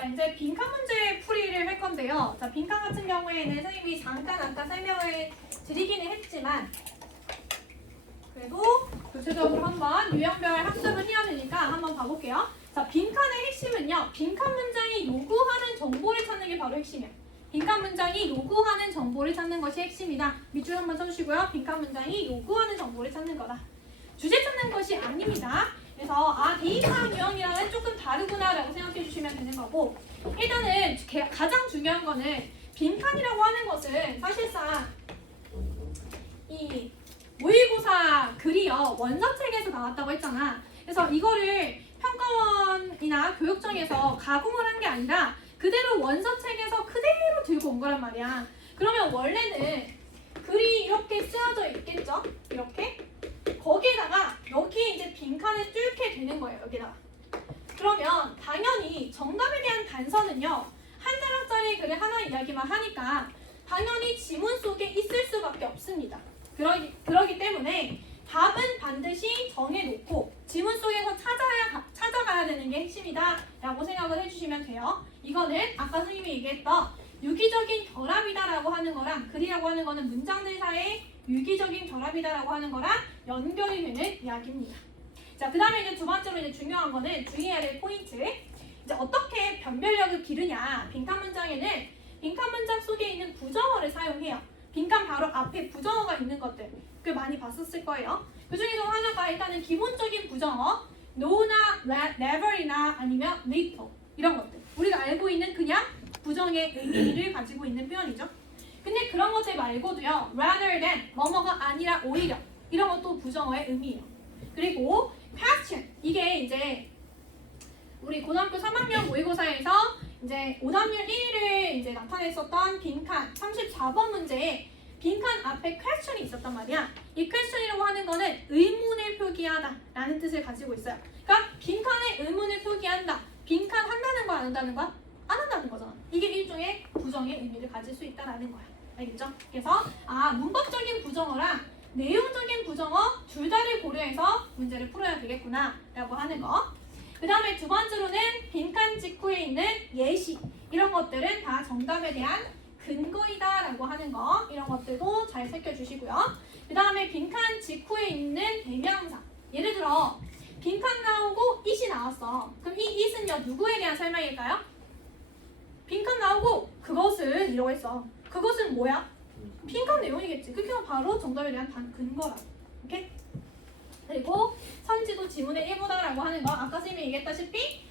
자, 이제 빈칸 문제 풀이를 할 건데요. 자, 빈칸 같은 경우에는 선생님이 잠깐 아까 설명을 드리기는 했지만 그래도 구체적으로 한번 유형별 학습을 해야 되니까 한번 봐볼게요. 자, 빈칸의 핵심은요. 빈칸 문장이 요구하는 정보를 찾는 게 바로 핵심이에요. 빈칸 문장이 요구하는 정보를 찾는 것이 핵심이다. 밑줄 한번 쳐주시고요. 빈칸 문장이 요구하는 정보를 찾는 거다. 주제 찾는 것이 아닙니다. 그래서 데이터 유형이랑은 조금 다르구나라고 생각해 주시면 되는 거고, 일단은 가장 중요한 거는 빈칸이라고 하는 것은 사실상 이 모의고사 글이요 원서책에서 나왔다고 했잖아. 그래서 이거를 평가원이나 교육청에서 가공을 한 게 아니라 그대로 원서책에서 그대로 들고 온 거란 말이야. 그러면 원래는 글이 이렇게 쓰여져 있겠죠? 이렇게 거기에다가 여기 이제 빈칸을 뚫게 되는 거예요. 여기다가. 그러면 당연히 정답에 대한 단서는요 한 자락짜리 글을 하나 이야기만 하니까 당연히 지문 속에 있을 수밖에 없습니다. 그러기 때문에 답은 반드시 정해놓고 지문 속에서 찾아가야 되는 게 핵심이다 라고 생각을 해주시면 돼요. 이거는 아까 선생님이 얘기했던 유기적인 결합이다라고 하는 거랑 글이라고 하는 거는 문장들 사이의 유기적인 결합이다라고 하는 거랑 연결이 되는 이야기입니다. 자, 그 다음에 이제 두 번째로 이제 중요한 거는 주의해야 될 포인트. 이제 어떻게 변별력을 기르냐. 빈칸 문장에는 빈칸 문장 속에 있는 부정어를 사용해요. 빈칸 바로 앞에 부정어가 있는 것들 꽤 많이 봤었을 거예요. 그 중에서 하나가 일단은 기본적인 부정어 no나 never이나 아니면 little 이런 것들 우리가 알고 있는 그냥 부정의 의미를 가지고 있는 표현이죠. 근데 그런 것들 말고도요 rather than 뭐뭐가 아니라 오히려 이런 것도 부정어의 의미예요. 그리고 question 이게 이제 우리 고등학교 3학년 모의고사에서 이제 오답률 1위를 이제 나타냈었던 빈칸 34번 문제에 빈칸 앞에 question이 있었단 말이야. 이 question이라고 하는 거는 의문을 표기하다 라는 뜻을 가지고 있어요. 그러니까 빈칸에 의문을 표기한다. 빈칸 한다는 거야 안 한다는 거야? 안 한다는 거잖아. 이게 일종의 부정의 의미를 가질 수 있다라는 거야. 알겠죠? 그래서 문법적인 부정어랑 내용적인 부정어 둘 다를 고려해서 문제를 풀어야 되겠구나 라고 하는 거. 그 다음에 두 번째로는 빈칸 직후에 있는 예시 이런 것들은 다 정답에 대한 근거이다 라고 하는 거 이런 것들도 잘 살펴주시고요. 그 다음에 빈칸 직후에 있는 대명사 예를 들어 빈칸 나오고 it이 나왔어. 그럼 이 it은요 누구에 대한 설명일까요? 빈칸 나오고 그것은 이러고 있어. 그것은 뭐야? 빈칸 내용이겠지. 그게 바로 정답에 대한 근거라. 오케이? 그리고 선지도 지문의 일부다라고 하는 거 아까 선생님이 얘기했다시피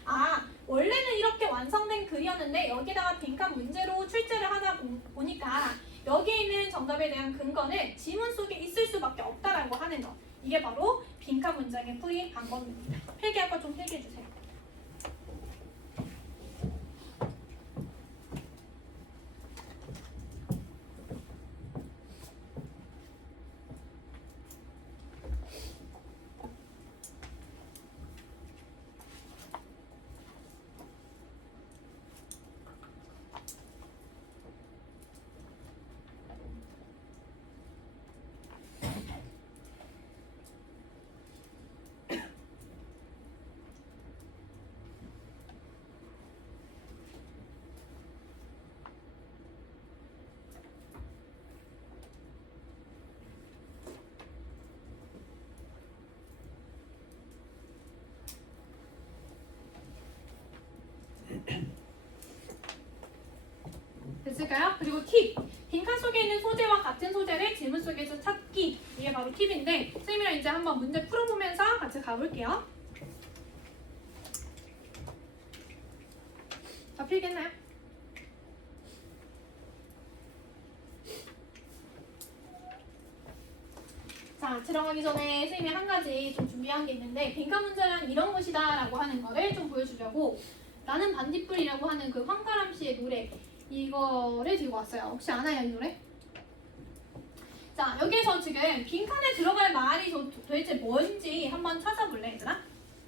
원래는 이렇게 완성된 글이었는데 여기다가 빈칸 문제로 출제를 하다 보니까 여기에 있는 정답에 대한 근거는 지문 속에 있을 수밖에 없다라고 하는 거 이게 바로 빈칸 문장의 풀이 방법입니다. 필기할 거 좀 필기해 주세요. 됐을까요? 그리고 팁! 빈칸 속에 있는 소재와 같은 소재를 질문 속에서 찾기 이게 바로 팁인데 선생님이랑 이제 한번 문제 풀어보면서 같이 가볼게요. 다 필겠나요? 자, 들어가기 전에 선생님이 한 가지 좀 준비한 게 있는데 빈칸 문제란 이런 것이다 라고 하는 거를 좀 보여주려고 나는 반딧불이라고 하는 그 황가람 씨의 노래 이거를 들고 왔어요. 혹시 아나요 이 노래? 자, 여기에서 지금 빈칸에 들어갈 말이 도대체 뭔지 한번 찾아볼래 얘들아?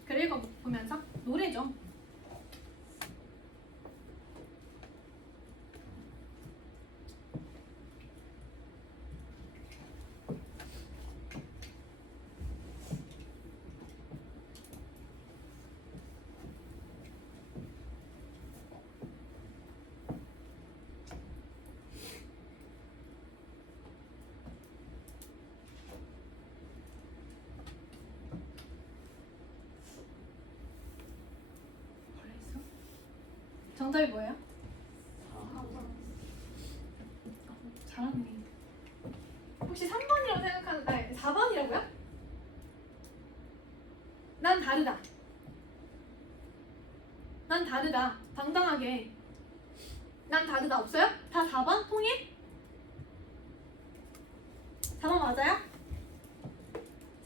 글 읽어보면서 노래죠. 정답이 뭐예요? 잘하네. 혹시 3번이라고 생각하는, 아니 4번이라고요? 난 다르다. 난 다르다. 당당하게. 난 다르다. 없어요? 다 4번? 통일? 4번 맞아요?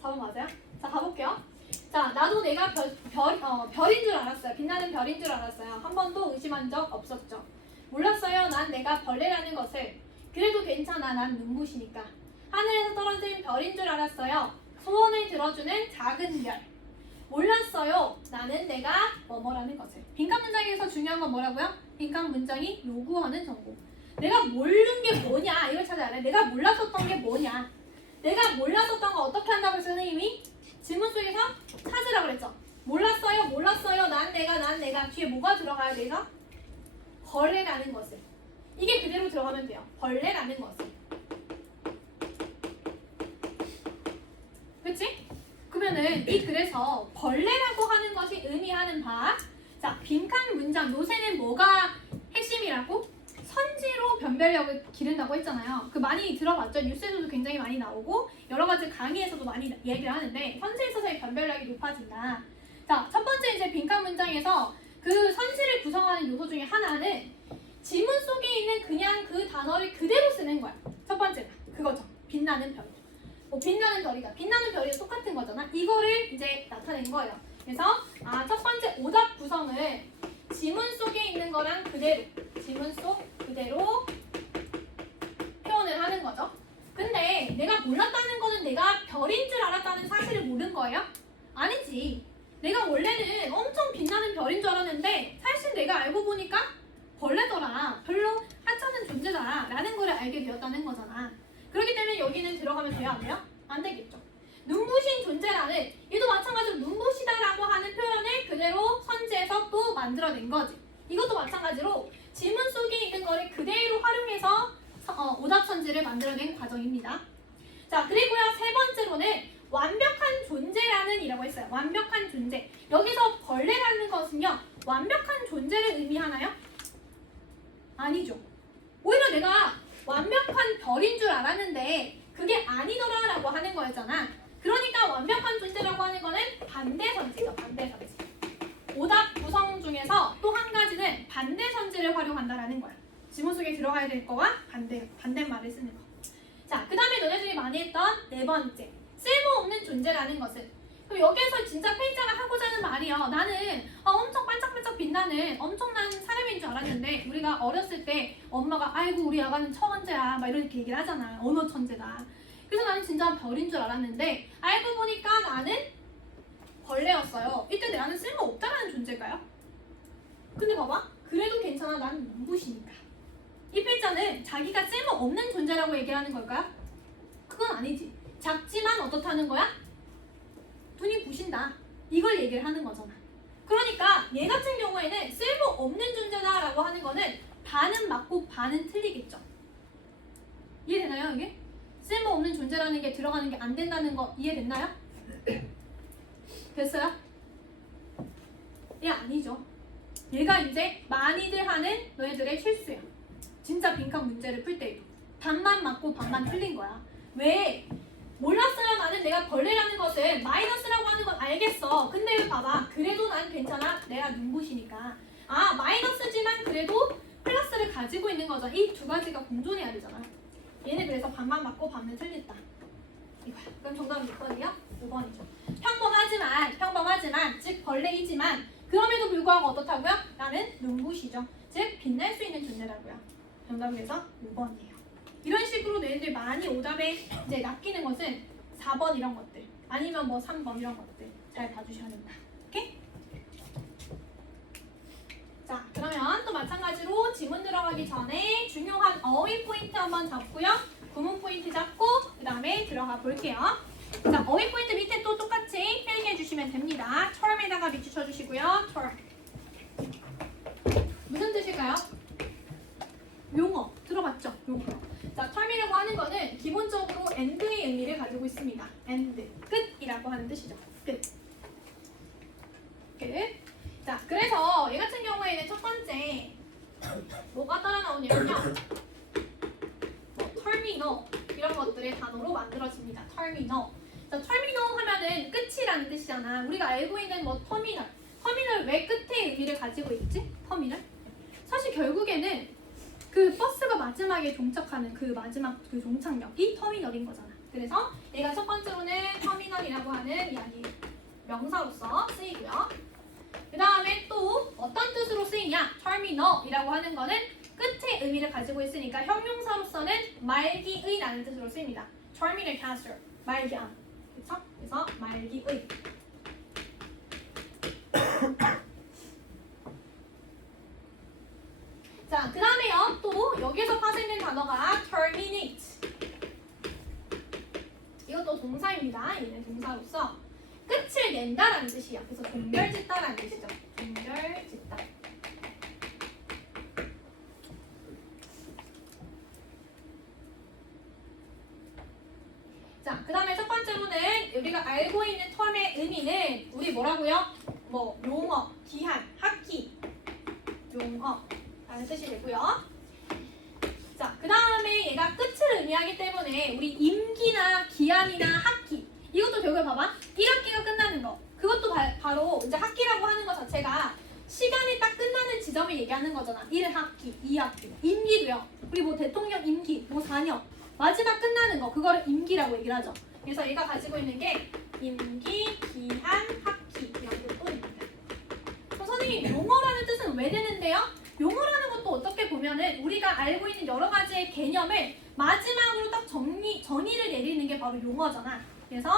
4번 맞아요? 자, 가볼게요. 자, 나도 내가 별인 줄 알았어요. 빛나는 별인 줄 알았어요. 한 번도 의심한 적 없었죠. 몰랐어요. 난 내가 벌레라는 것을. 그래도 괜찮아. 난 눈부시니까. 하늘에서 떨어진 별인 줄 알았어요. 소원을 들어주는 작은 별. 몰랐어요. 나는 내가 뭐뭐라는 것을. 빈칸 문장에서 중요한 건 뭐라고요? 빈칸 문장이 요구하는 정보. 내가 모르는 게 뭐냐 이걸 찾아야 돼. 내가 몰랐었던 게 뭐냐. 내가 몰랐었던 거 어떻게 한다고 했어요, 선생님이? 질문 속에서 찾으라고 그랬죠. 몰랐어요. 몰랐어요. 난 내가 뒤에 뭐가 들어가야 돼서? 벌레라는 것을. 이게 그대로 들어가면 돼요. 벌레라는 것을. 그치? 그러면은 이 글에서 벌레라고 하는 것이 의미하는 바, 자, 빈칸 문장 요새는 뭐가 핵심이라고? 선지로 변별력을 기른다고 했잖아요. 그 많이 들어봤죠? 뉴스에서도 굉장히 많이 나오고 여러 가지 강의에서도 많이 얘기를 하는데 선지에 있어서의 변별력이 높아진다. 자, 첫 번째 이제 빈칸 문장에서 그 선지를 구성하는 요소 중에 하나는 지문 속에 있는 그냥 그 단어를 그대로 쓰는 거야. 첫 번째가 그거죠. 빛나는 별. 빛나는 별이다. 빛나는 별이 똑같은 거잖아. 이거를 이제 나타낸 거예요. 그래서 첫 번째 오답 구성을 지문 속에 있는 거랑 그대로, 지문 속 그대로 표현을 하는 거죠. 근데 내가 몰랐다는 거는 내가 별인 줄 알았다는 사실을 모른 거예요? 아니지. 내가 원래는 엄청 빛나는 별인 줄 알았는데 사실 내가 알고 보니까 벌레더라. 별로 하찮은 존재다. 라는 걸 알게 되었다는 거잖아. 그렇기 때문에 여기는 들어가면 돼요? 안 돼요? 안 되겠죠. 눈부신 존재라는, 얘도 마찬가지로 눈부시다라고 하는 표현을 그대로 선지에서 또 만들어낸 거지. 이것도 마찬가지로 지문 속에 있는 거를 그대로 활용해서 오답 선지를 만들어낸 과정입니다. 자, 그리고요, 세 번째로는 완벽한 존재라는 이라고 했어요. 완벽한 존재. 여기서 벌레라는 것은요, 완벽한 존재를 의미하나요? 아니죠. 오히려 내가 완벽한 별인 줄 알았는데 그게 아니더라 라고 하는 거였잖아. 그러니까 완벽한 존재라고 하는 거는 반대선지죠. 반대선지. 오답 구성 중에서 또 한 가지는 반대선지를 활용한다라는 거야. 지문 속에 들어가야 될 거와 반대말을 쓰는 거. 자, 그 다음에 너네들이 많이 했던 네 번째, 쓸모없는 존재라는 것은. 그럼 여기에서 진짜 페이자가 하고자 하는 말이요. 나는 엄청 반짝반짝 빛나는 엄청난 사람인 줄 알았는데 우리가 어렸을 때 엄마가 아이고 우리 아가는 천재야 막 이렇게 얘기를 하잖아. 언어 천재다. 그래서 나는 진짜 별인 줄 알았는데 알고 보니까 나는 벌레였어요. 이때 나는 쓸모없다라는 존재일까요? 근데 봐봐. 그래도 괜찮아. 난 눈부시니까. 이 페이자는 자기가 쓸모없는 존재라고 얘기를 하는 걸까요? 그건 아니지. 작지만 어떻다는 거야? 눈이 부신다. 이걸 얘기를 하는 거잖아. 그러니까 얘 같은 경우에는 쓸모없는 존재다라고 하는 거는 반은 맞고 반은 틀리겠죠. 이해되나요 이게? 쓸모없는 존재라는 게 들어가는 게 안 된다는 거 이해됐나요? 됐어요? 얘 아니죠. 얘가 이제 많이들 하는 너희들의 실수야. 진짜 빈칸 문제를 풀 때에도 반만 맞고 반만 틀린 거야. 왜? 몰랐어요. 나는 내가 벌레라는 것을 마이너스라고 하는 건 알겠어. 근데 봐봐. 그래도 난 괜찮아. 내가 눈부시니까. 마이너스지만 그래도 플러스를 가지고 있는 거죠. 이 두 가지가 공존해야 되잖아. 얘는 그래서 반만 맞고 반은 틀렸다. 이거야. 그럼 정답은 몇 번이요? 5번이죠. 평범하지만, 즉 벌레이지만 그럼에도 불구하고 어떻다고요? 나는 눈부시죠. 즉 빛날 수 있는 존재라고요. 정답은 그래서 5번이에요. 이런 식으로 너희들 많이 오답에 이제 낚이는 것은 4번 이런 것들 아니면 뭐 3번 이런 것들 잘 봐주셔야 된다. 오케이? 자, 그러면 또 마찬가지로 지문 들어가기 전에 중요한 어휘 포인트 한번 잡고요. 구문 포인트 잡고 그 다음에 들어가 볼게요. 자, 어휘 포인트 밑에 또 똑같이 헤딩해 주시면 됩니다. term에다가 밑줄 쳐주시고요. term. 무슨 뜻일까요? 용어 들어봤죠? 용어. 자, term이라고 하는 거는 기본적으로 end의 의미를 가지고 있습니다. end, 끝이라고 하는 뜻이죠. 끝. 끝. 자, 그래서 얘 같은 경우에는 첫 번째 뭐가 따라 나오냐면요. 뭐 터미널 이런 것들의 단어로 만들어집니다. 터미널. 자, 터미널 하면은 끝이라는 뜻이잖아. 우리가 알고 있는 뭐 터미널. 터미널 왜 끝에 의미를 가지고 있지? 터미널? 사실 결국에는 그 버스가 마지막에 종착하는 그 마지막 그 종착역이 터미널인 거잖아. 그래서 얘가 첫 번째로는 터미널이라고 하는 이야기 명사로서 쓰이고요. 그 다음에 또 어떤 뜻으로 쓰이냐? 터미널이라고 하는 거는 끝의 의미를 가지고 있으니까 형용사로서는 말기의라는 뜻으로 쓰입니다. terminal cancer, 말기암. 그쵸? 그래서 말기의. 자, 그 다음에요. 또 여기서 파생된 단어가 terminate. 이것도 동사입니다. 얘는 동사로서 끝을 낸다라는 뜻이야. 그래서 종결짓다라는 뜻이죠. 종결짓다. 자, 그 다음에 첫 번째로는 우리가 알고 있는 텀의 의미는 우리 뭐라고요? 뭐 용어, 기한, 학기, 용어라는 뜻이 되고요. 자, 그 다음에 얘가 끝을 의미하기 때문에 우리 임기나 기한이나 학기 이것도 결국에 봐봐. 1학기가 끝나는 거. 그것도 바로 이제 학기라고 하는 것 자체가 시간이 딱 끝나는 지점을 얘기하는 거잖아. 1학기, 2학기, 임기도요. 우리 뭐 대통령 임기, 뭐 4년 마지막 끝나는 거 그거를 임기라고 얘기를 하죠. 그래서 얘가 가지고 있는 게 임기, 기한, 학기 이런 것도 있는데. 선생님 용어라는 뜻은 왜 되는데요? 용어라는 것도 어떻게 보면은 우리가 알고 있는 여러 가지의 개념을 마지막으로 딱 정의를 내리는 게 바로 용어잖아. 그래서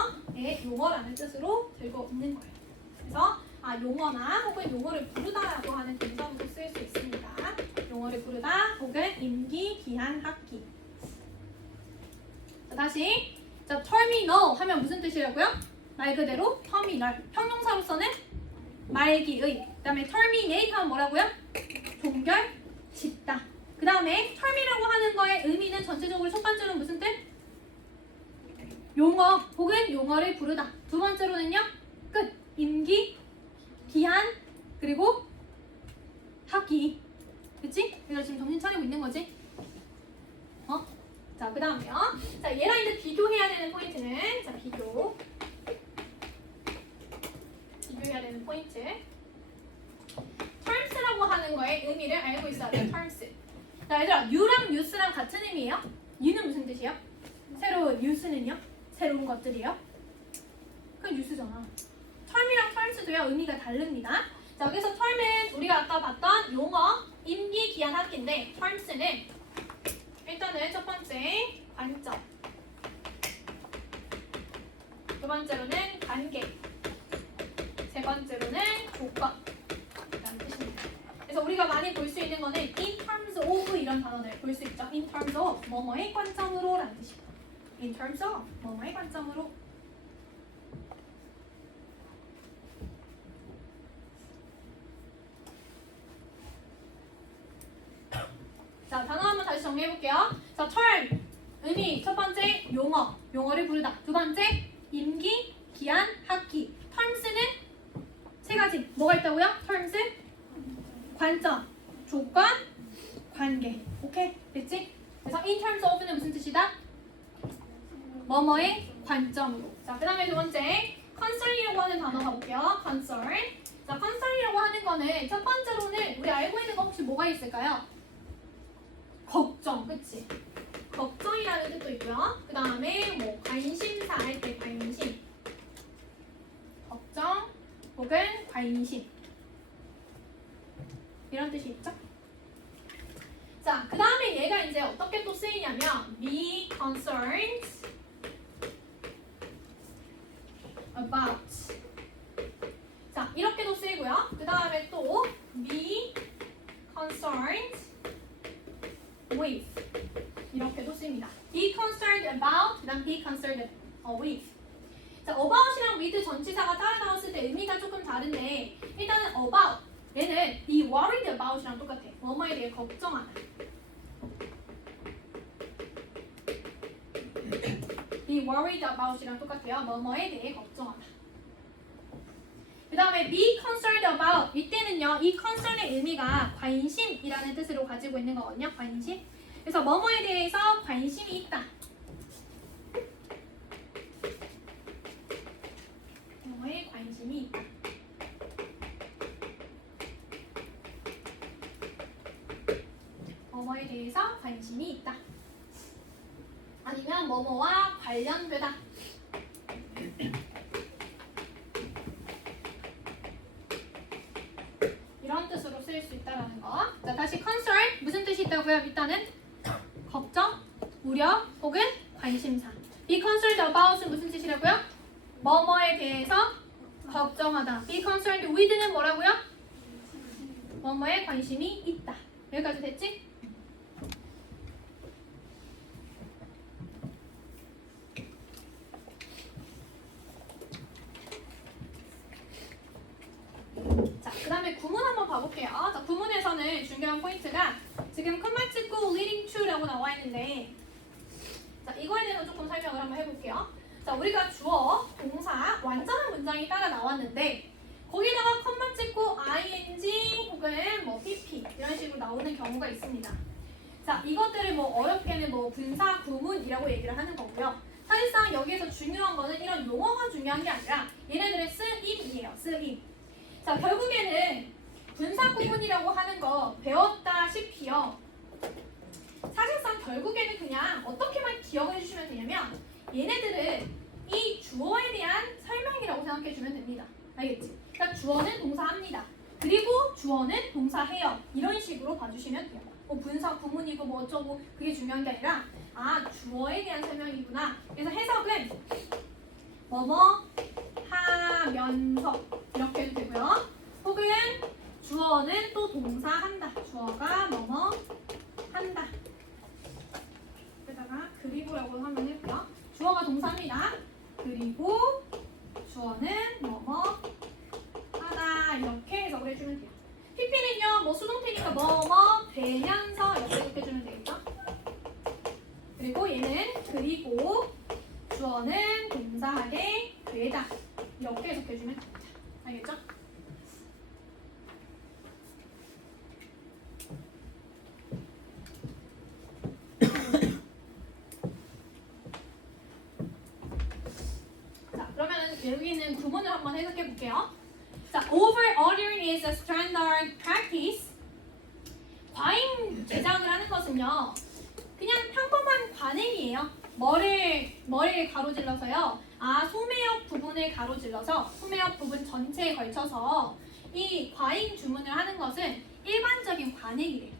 용어라는 뜻으로 들고 있는 거예요. 그래서 용어나 혹은 용어를 부르다라고 하는 동사로도 쓸 수 있습니다. 용어를 부르다 혹은 임기, 기한, 학기. 자, 다시. 자, terminal 하면 무슨 뜻이라고요? 말 그대로 터미널. 형용사로서는 말기의. 그 다음에 terminate 하면 뭐라고요? 종결, 짓다. 그 다음에 term이라고 하는 거의 의미는 전체적으로 첫 번째로는 무슨 뜻? 용어 혹은 용어를 부르다. 두 번째로는요. 끝, 임기, 기한, 그리고 학기. 그치? 그래서 지금 정신 차리고 있는 거지? 자, 그 다음에요. 자, 얘랑 이제 비교해야 되는 포인트는 자, 비교해야 되는 포인트. terms라고 하는 거의 의미를 알고 있어야 돼요. terms. 자, 얘들아, new랑 news랑 같은 의미예요? new는 무슨 뜻이에요? 새로운, news는요? 새로운 것들이요? 그건 news잖아. term이랑 terms도요, 의미가 다릅니다. 자, 여기서 term은 우리가 아까 봤던 용어, 임기, 기한, 학기인데 terms는 일단은 첫 번째 관점, 두 번째로는 관계, 세 번째로는 조건이라는 뜻입니다. 그래서 우리가 많이 볼 수 있는 거는 in terms of 이런 단어를 볼 수 있죠. in terms of 뭐뭐의 관점으로라는 뜻입니다. in terms of 뭐뭐의 관점으로. 자, 단어 한번 다시 정리해볼게요. 자, term, 의미, 첫 번째 용어, 용어를 부르다. 두 번째 임기, 기한, 학기. terms는 세 가지. 뭐가 있다고요? terms, 관점, 조건, 관계. 오케이? 됐지? 그래서 in terms of는 무슨 뜻이다? 뭐뭐의 관점으로. 자, 그 다음에 두 번째 concern이라고 하는 단어 가볼게요. concern. 자, concern이라고 하는 거는 첫 번째로는 우리 알고 있는 거 혹시 뭐가 있을까요? 걱정, 그치? 걱정이라는 뜻도 있고요. 그 다음에 뭐 관심사 할 때 관심, 걱정 혹은 관심 이런 뜻이 있죠? 자, 그 다음에 얘가 이제 어떻게 또 쓰이냐면 be concerned about. 자, 이렇게도 쓰이고요. 그 다음에 또 be concerned with 이렇게도 쓰입니다. Be concerned about, 그다음 be concerned with. 자, about이랑 with 전치사가 따라 나왔을 때 의미가 조금 다른데 일단은 about 얘는 be worried about이랑 똑같아. 뭐뭐에 대해 걱정하다. be worried about이랑 똑같아요. 뭐뭐에 대해 걱정하다. 그 다음에 다음에 be concerned about. 이때는요, 이 concern의 의미가 관심이라는 뜻으로 가지고 있는 거거든요. 관심. 그래서 뭐뭐에 대해서 관심이 있다. 뭐뭐에 관심이 있다. 뭐뭐에 대해서 관심이 있다. 아니면 뭐뭐와 관련되다. 이런 뜻으로 쓰일 수 있다라는 거. 자, 다시 concern 무슨 뜻이 있다고요? 일단은 걱정, 우려 혹은 관심사. be concerned about은 무슨 뜻이라고요? 뭐뭐에 대해서 걱정하다. be concerned with는 뭐라고요? 뭐뭐에 관심이 있다. 여기까지 됐지? 자, 그 다음에 구문 한번 봐볼게요. 자, 구문에서는 중요한 포인트가 지금 컴마 찍고 leading to라고 나와 있는데, 자, 이거에 대해서 조금 설명을 한번 해볼게요. 자, 우리가 주어, 동사, 완전한 문장이 따라 나왔는데 거기다가 컴마 찍고 ing 혹은 뭐 pp 이런 식으로 나오는 경우가 있습니다. 자, 이것들을 뭐 어렵게는 뭐 분사 구문이라고 얘기를 하는 거고요. 사실상 여기에서 중요한 거는 이런 용어가 중요한 게 아니라 얘네들의 쓰임이에요. 쓰임. 자, 결국에는 분사 구문이라고 하는 거 배웠다시피요. 사실상 결국에는 그냥 어떻게만 기억을 해주시면 되냐면 얘네들은 이 주어에 대한 설명이라고 생각해 주면 됩니다. 알겠지? 그러니까 주어는 동사합니다. 그리고 주어는 동사해요. 이런 식으로 봐주시면 돼요. 뭐 분사 구문이고 뭐 어쩌고 그게 중요한 게 아니라 주어에 대한 설명이구나. 그래서 해석은 뭐뭐 하면서 이렇게 해도 되고요. 혹은 주어는 또 동사한다. 주어가 뭐뭐 한다. 여기다가 그리고라고 하면 했고요. 주어가 동사입니다. 그리고 주어는 뭐뭐 하다. 이렇게 해석을 해주면 돼요. PP는요, 뭐 수동태니까 뭐뭐 되면서 이렇게 해석해주면 되겠죠. 그리고 얘는 그리고 주어는 동사하게 되다. 이렇게 해석해주면 됩니다. 알겠죠? 자, 그러면은 여기 있는 구문을 한번 해석해 볼게요. 자, over-ordering is a standard practice. 과잉 제작을 하는 것은요, 그냥 평범한 관행이에요. 뭐를 가로질러서요? 소매역 부분을 가로질러서 소매역 부분 전체에 걸쳐서 이 과잉 주문을 하는 것은 일반적인 관행이래요.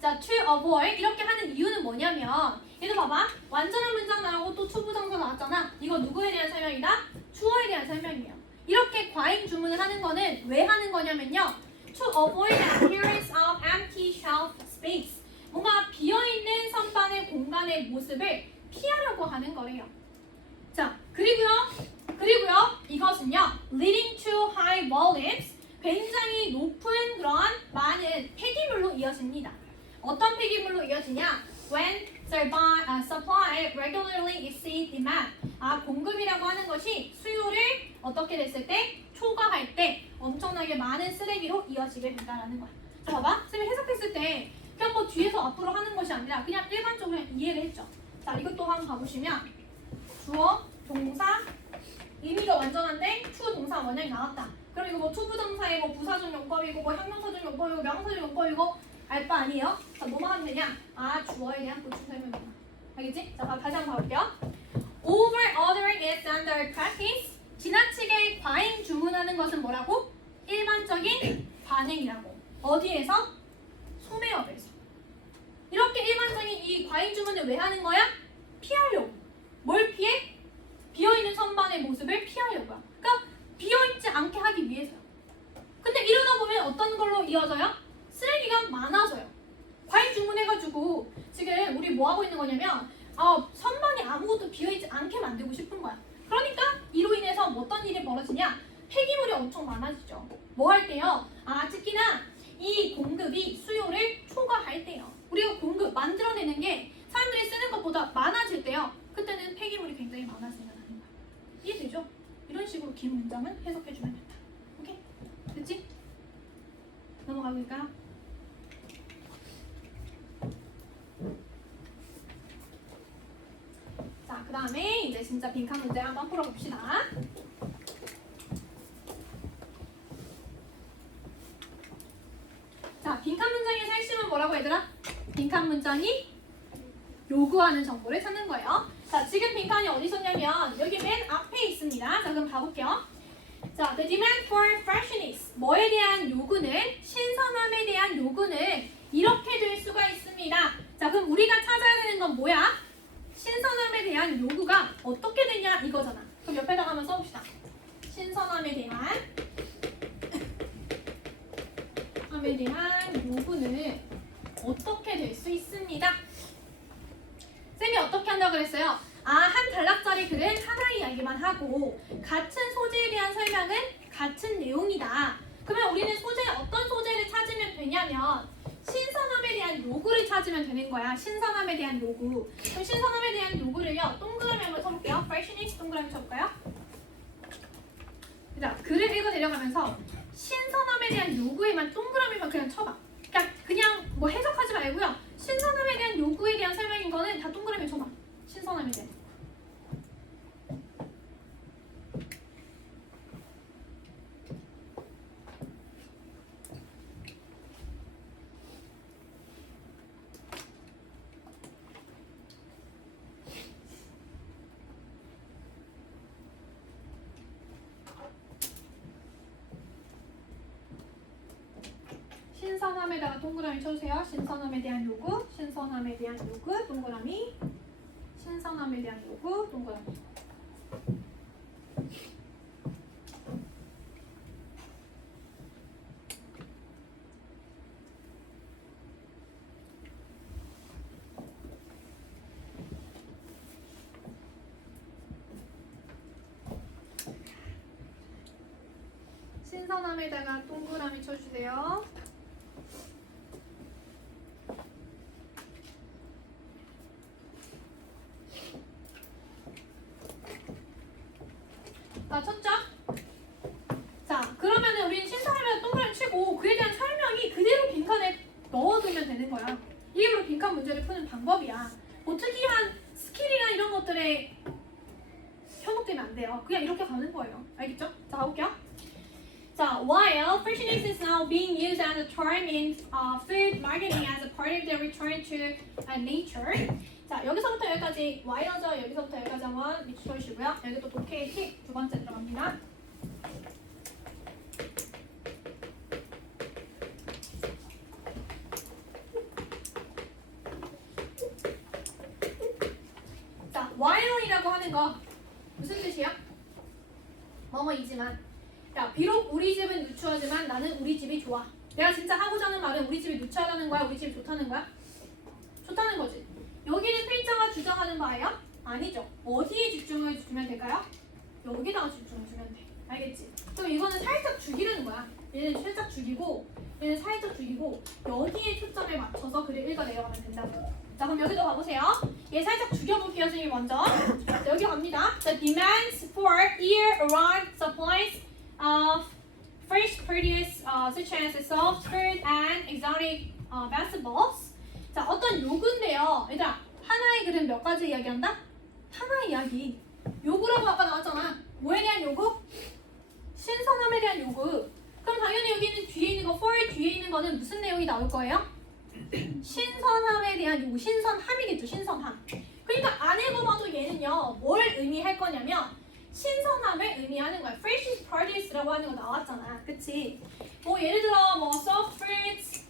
자, to avoid 이렇게 하는 이유는 뭐냐면 얘도 봐봐. 완전한 문장 나오고 또 투부정사 나왔잖아. 이거 누구에 대한 설명이다? 주어에 대한 설명이에요. 이렇게 과잉 주문을 하는 거는 왜 하는 거냐면요. To avoid the appearance of empty shelf space. 뭔가 비어있는 선반의 공간의 모습을 피하려고 하는 거래요. 자, 그리고요 이것은요 leading to high volumes, 굉장히 높은 그러한 많은 폐기물로 이어집니다. 어떤 폐기물로 이어지냐? When supply regularly exceed demand. 공급이라고 하는 것이 수요를 어떻게 됐을 때? 초과할 때 엄청나게 많은 쓰레기로 이어지게 된다는 거야. 자, 봐봐. 선생님이 해석했을 때 그냥 뭐 뒤에서 앞으로 하는 것이 아니라 그냥 일반적으로 이해를 했죠. 자, 이것도 한번 봐보시면 주어, 동사, 의미가 완전한데 to 동사 원형이 나왔다. 그럼 이거 뭐 투부정사의 뭐 부사적 용법이고 뭐 형용사적 용법이고 명사적 용법이고 알 바 아니에요? 자, 뭐만 하면 되냐? 주어에 대한 보충 설명이다. 알겠지? 자, 다시 한번 봐볼게요. Over-ordering is standard practice. 지나치게 과잉 주문하는 것은 뭐라고? 일반적인 관행이라고. 어디에서? 소매업에서. 이렇게 일반적인 이 과잉 주문을 왜 하는 거야? 피하려고. 뭘 피해? 비어있는 선반의 모습을 피하려고요. 그러니까 비어있지 않게 하기 위해서요. 근데 이러다 보면 어떤 걸로 이어져요? 쓰레기가 많아져요. 과잉 주문해가지고 지금 우리 뭐 하고 있는 거냐면 선반이 아무것도 비어있지 않게 만들고 싶은 거야. 그러니까 이로 인해서 어떤 일이 벌어지냐? 폐기물이 엄청 많아지죠. 뭐 할 때요? 특히나 이 공급이 수요를 초과할 때요. 우리가 공급 만들어내는 게 사람들이 쓰는 것보다 많아질 때요. 그때는 폐기물이 굉장히 많아진다는 거야. 이해되죠? 이런 식으로 긴 문장은 해석해주면 됩니다. 다음에 이제 진짜 빈칸 문제 한번 풀어봅시다. 자, 빈칸 문장에서 핵심은 뭐라고 얘들아? 빈칸 문장이 요구하는 정보를 찾는 거예요. 자, 지금 빈칸이 어디 있었냐면 여기 맨 앞에 있습니다. 자, 그럼 가볼게요. 자, the demand for freshness. 뭐에 대한 요구는, 신선함에 대한 요구는 이렇게 될 수가 있습니다. 자, 그럼 우리가 찾아야 되는 건 뭐야? 신선함에 대한 요구가 어떻게 되냐 이거잖아. 그럼 옆에다가 한번 써봅시다. 신선함에 대한 요구는 어떻게 될 수 있습니다. 쌤이 어떻게 한다고 그랬어요? 한 단락짜리 글은 하나 이야기만 하고 같은 소재에 대한 설명은 같은 내용이다. 그러면 우리는 어떤 소재를 찾으면 되냐면 신선함에 대한 요구를 찾으면 되는 거야. 신선함에 대한 요구. 그럼 신선함에 대한 요구를요. 동그라미 한번 쳐볼게요. freshness 동그라미 쳐볼까요? 자, 글을 읽어 내려가면서 신선함에 대한 요구에만 동그라미만 그냥 쳐봐. 그냥 뭐 해석하지 말고요. 신선함에 대한 요구에 대한 설명인 거는 다 동그라미 쳐봐. 신선함에 대한. 신선함에다가 동그라미 쳐주세요. 신선함에 대한 요구, 신선함에 대한 요구, 동그라미, 신선함에 대한 요구, 동그라미. 신선함에다가 동그라미 쳐주세요. 다 쳤죠? 자, 그러면은 우리는 신선함에다 동그라미 치고 그에 대한 설명이 그대로 빈칸에 넣어두면 되는 거야. 이게 바로 빈칸 문제를 푸는 방법이야. 뭐 특이한 스킬이나 이런 것들에 현혹되면 안 돼요. 그냥 이렇게 가는 거예요. 알겠죠? 자, 가볼게요. 자, while freshness is now being used as a term in food marketing as a part of the return to nature. 자, 여기서부터 여기까지 while죠. 여기서부터 여기까지 한번 밑쳐주시고요. 여기 또 독해의 팁 두 번째 들어갑니다. 자, while이라고 하는 거 무슨 뜻이야? 뭐뭐이지만. 야, 비록 우리 집은 누추하지만 나는 우리 집이 좋아. 내가 진짜 하고자 하는 말은 우리 집이 누추하다는 거야? 우리 집이 좋다는 거야? 좋다는 거지. 여기는 필자가 주장하는 바예요? 아니죠. 어디에 집중을 주면 될까요? 여기다가 집중을 주면 돼. 알겠지? 그럼 이거는 살짝 죽이려는 거야. 얘는 살짝 죽이고 얘는 살짝 죽이고 여기에 초점을 맞춰서 글을 읽어 내려가면 된다고. 자, 그럼 여기도 봐보세요. 얘 살짝 죽여볼게요, 선생님 먼저. 자, 여기 갑니다. The demands for year-round supplies of fresh produce such as soft fruit and exotic vegetables. 자, 어떤 요구인데요. 얘들아, 하나의 글은 몇 가지 이야기한다? 하나의 이야기. 요구라고 아까 나왔잖아. 뭐에 대한 요구? 신선함에 대한 요구. 그럼 당연히 여기는 뒤에 있는 거, for 뒤에 있는 거는 무슨 내용이 나올 거예요? 신선함에 대한 요구. 신선함이겠죠, 신선함. 그러니까 안 읽어봐도 얘는요, 뭘 의미할 거냐면 신선함을 의미하는 거야. fresh produce라고 하는 거 나왔잖아. 그치? 뭐 예를 들어 뭐 soft fruits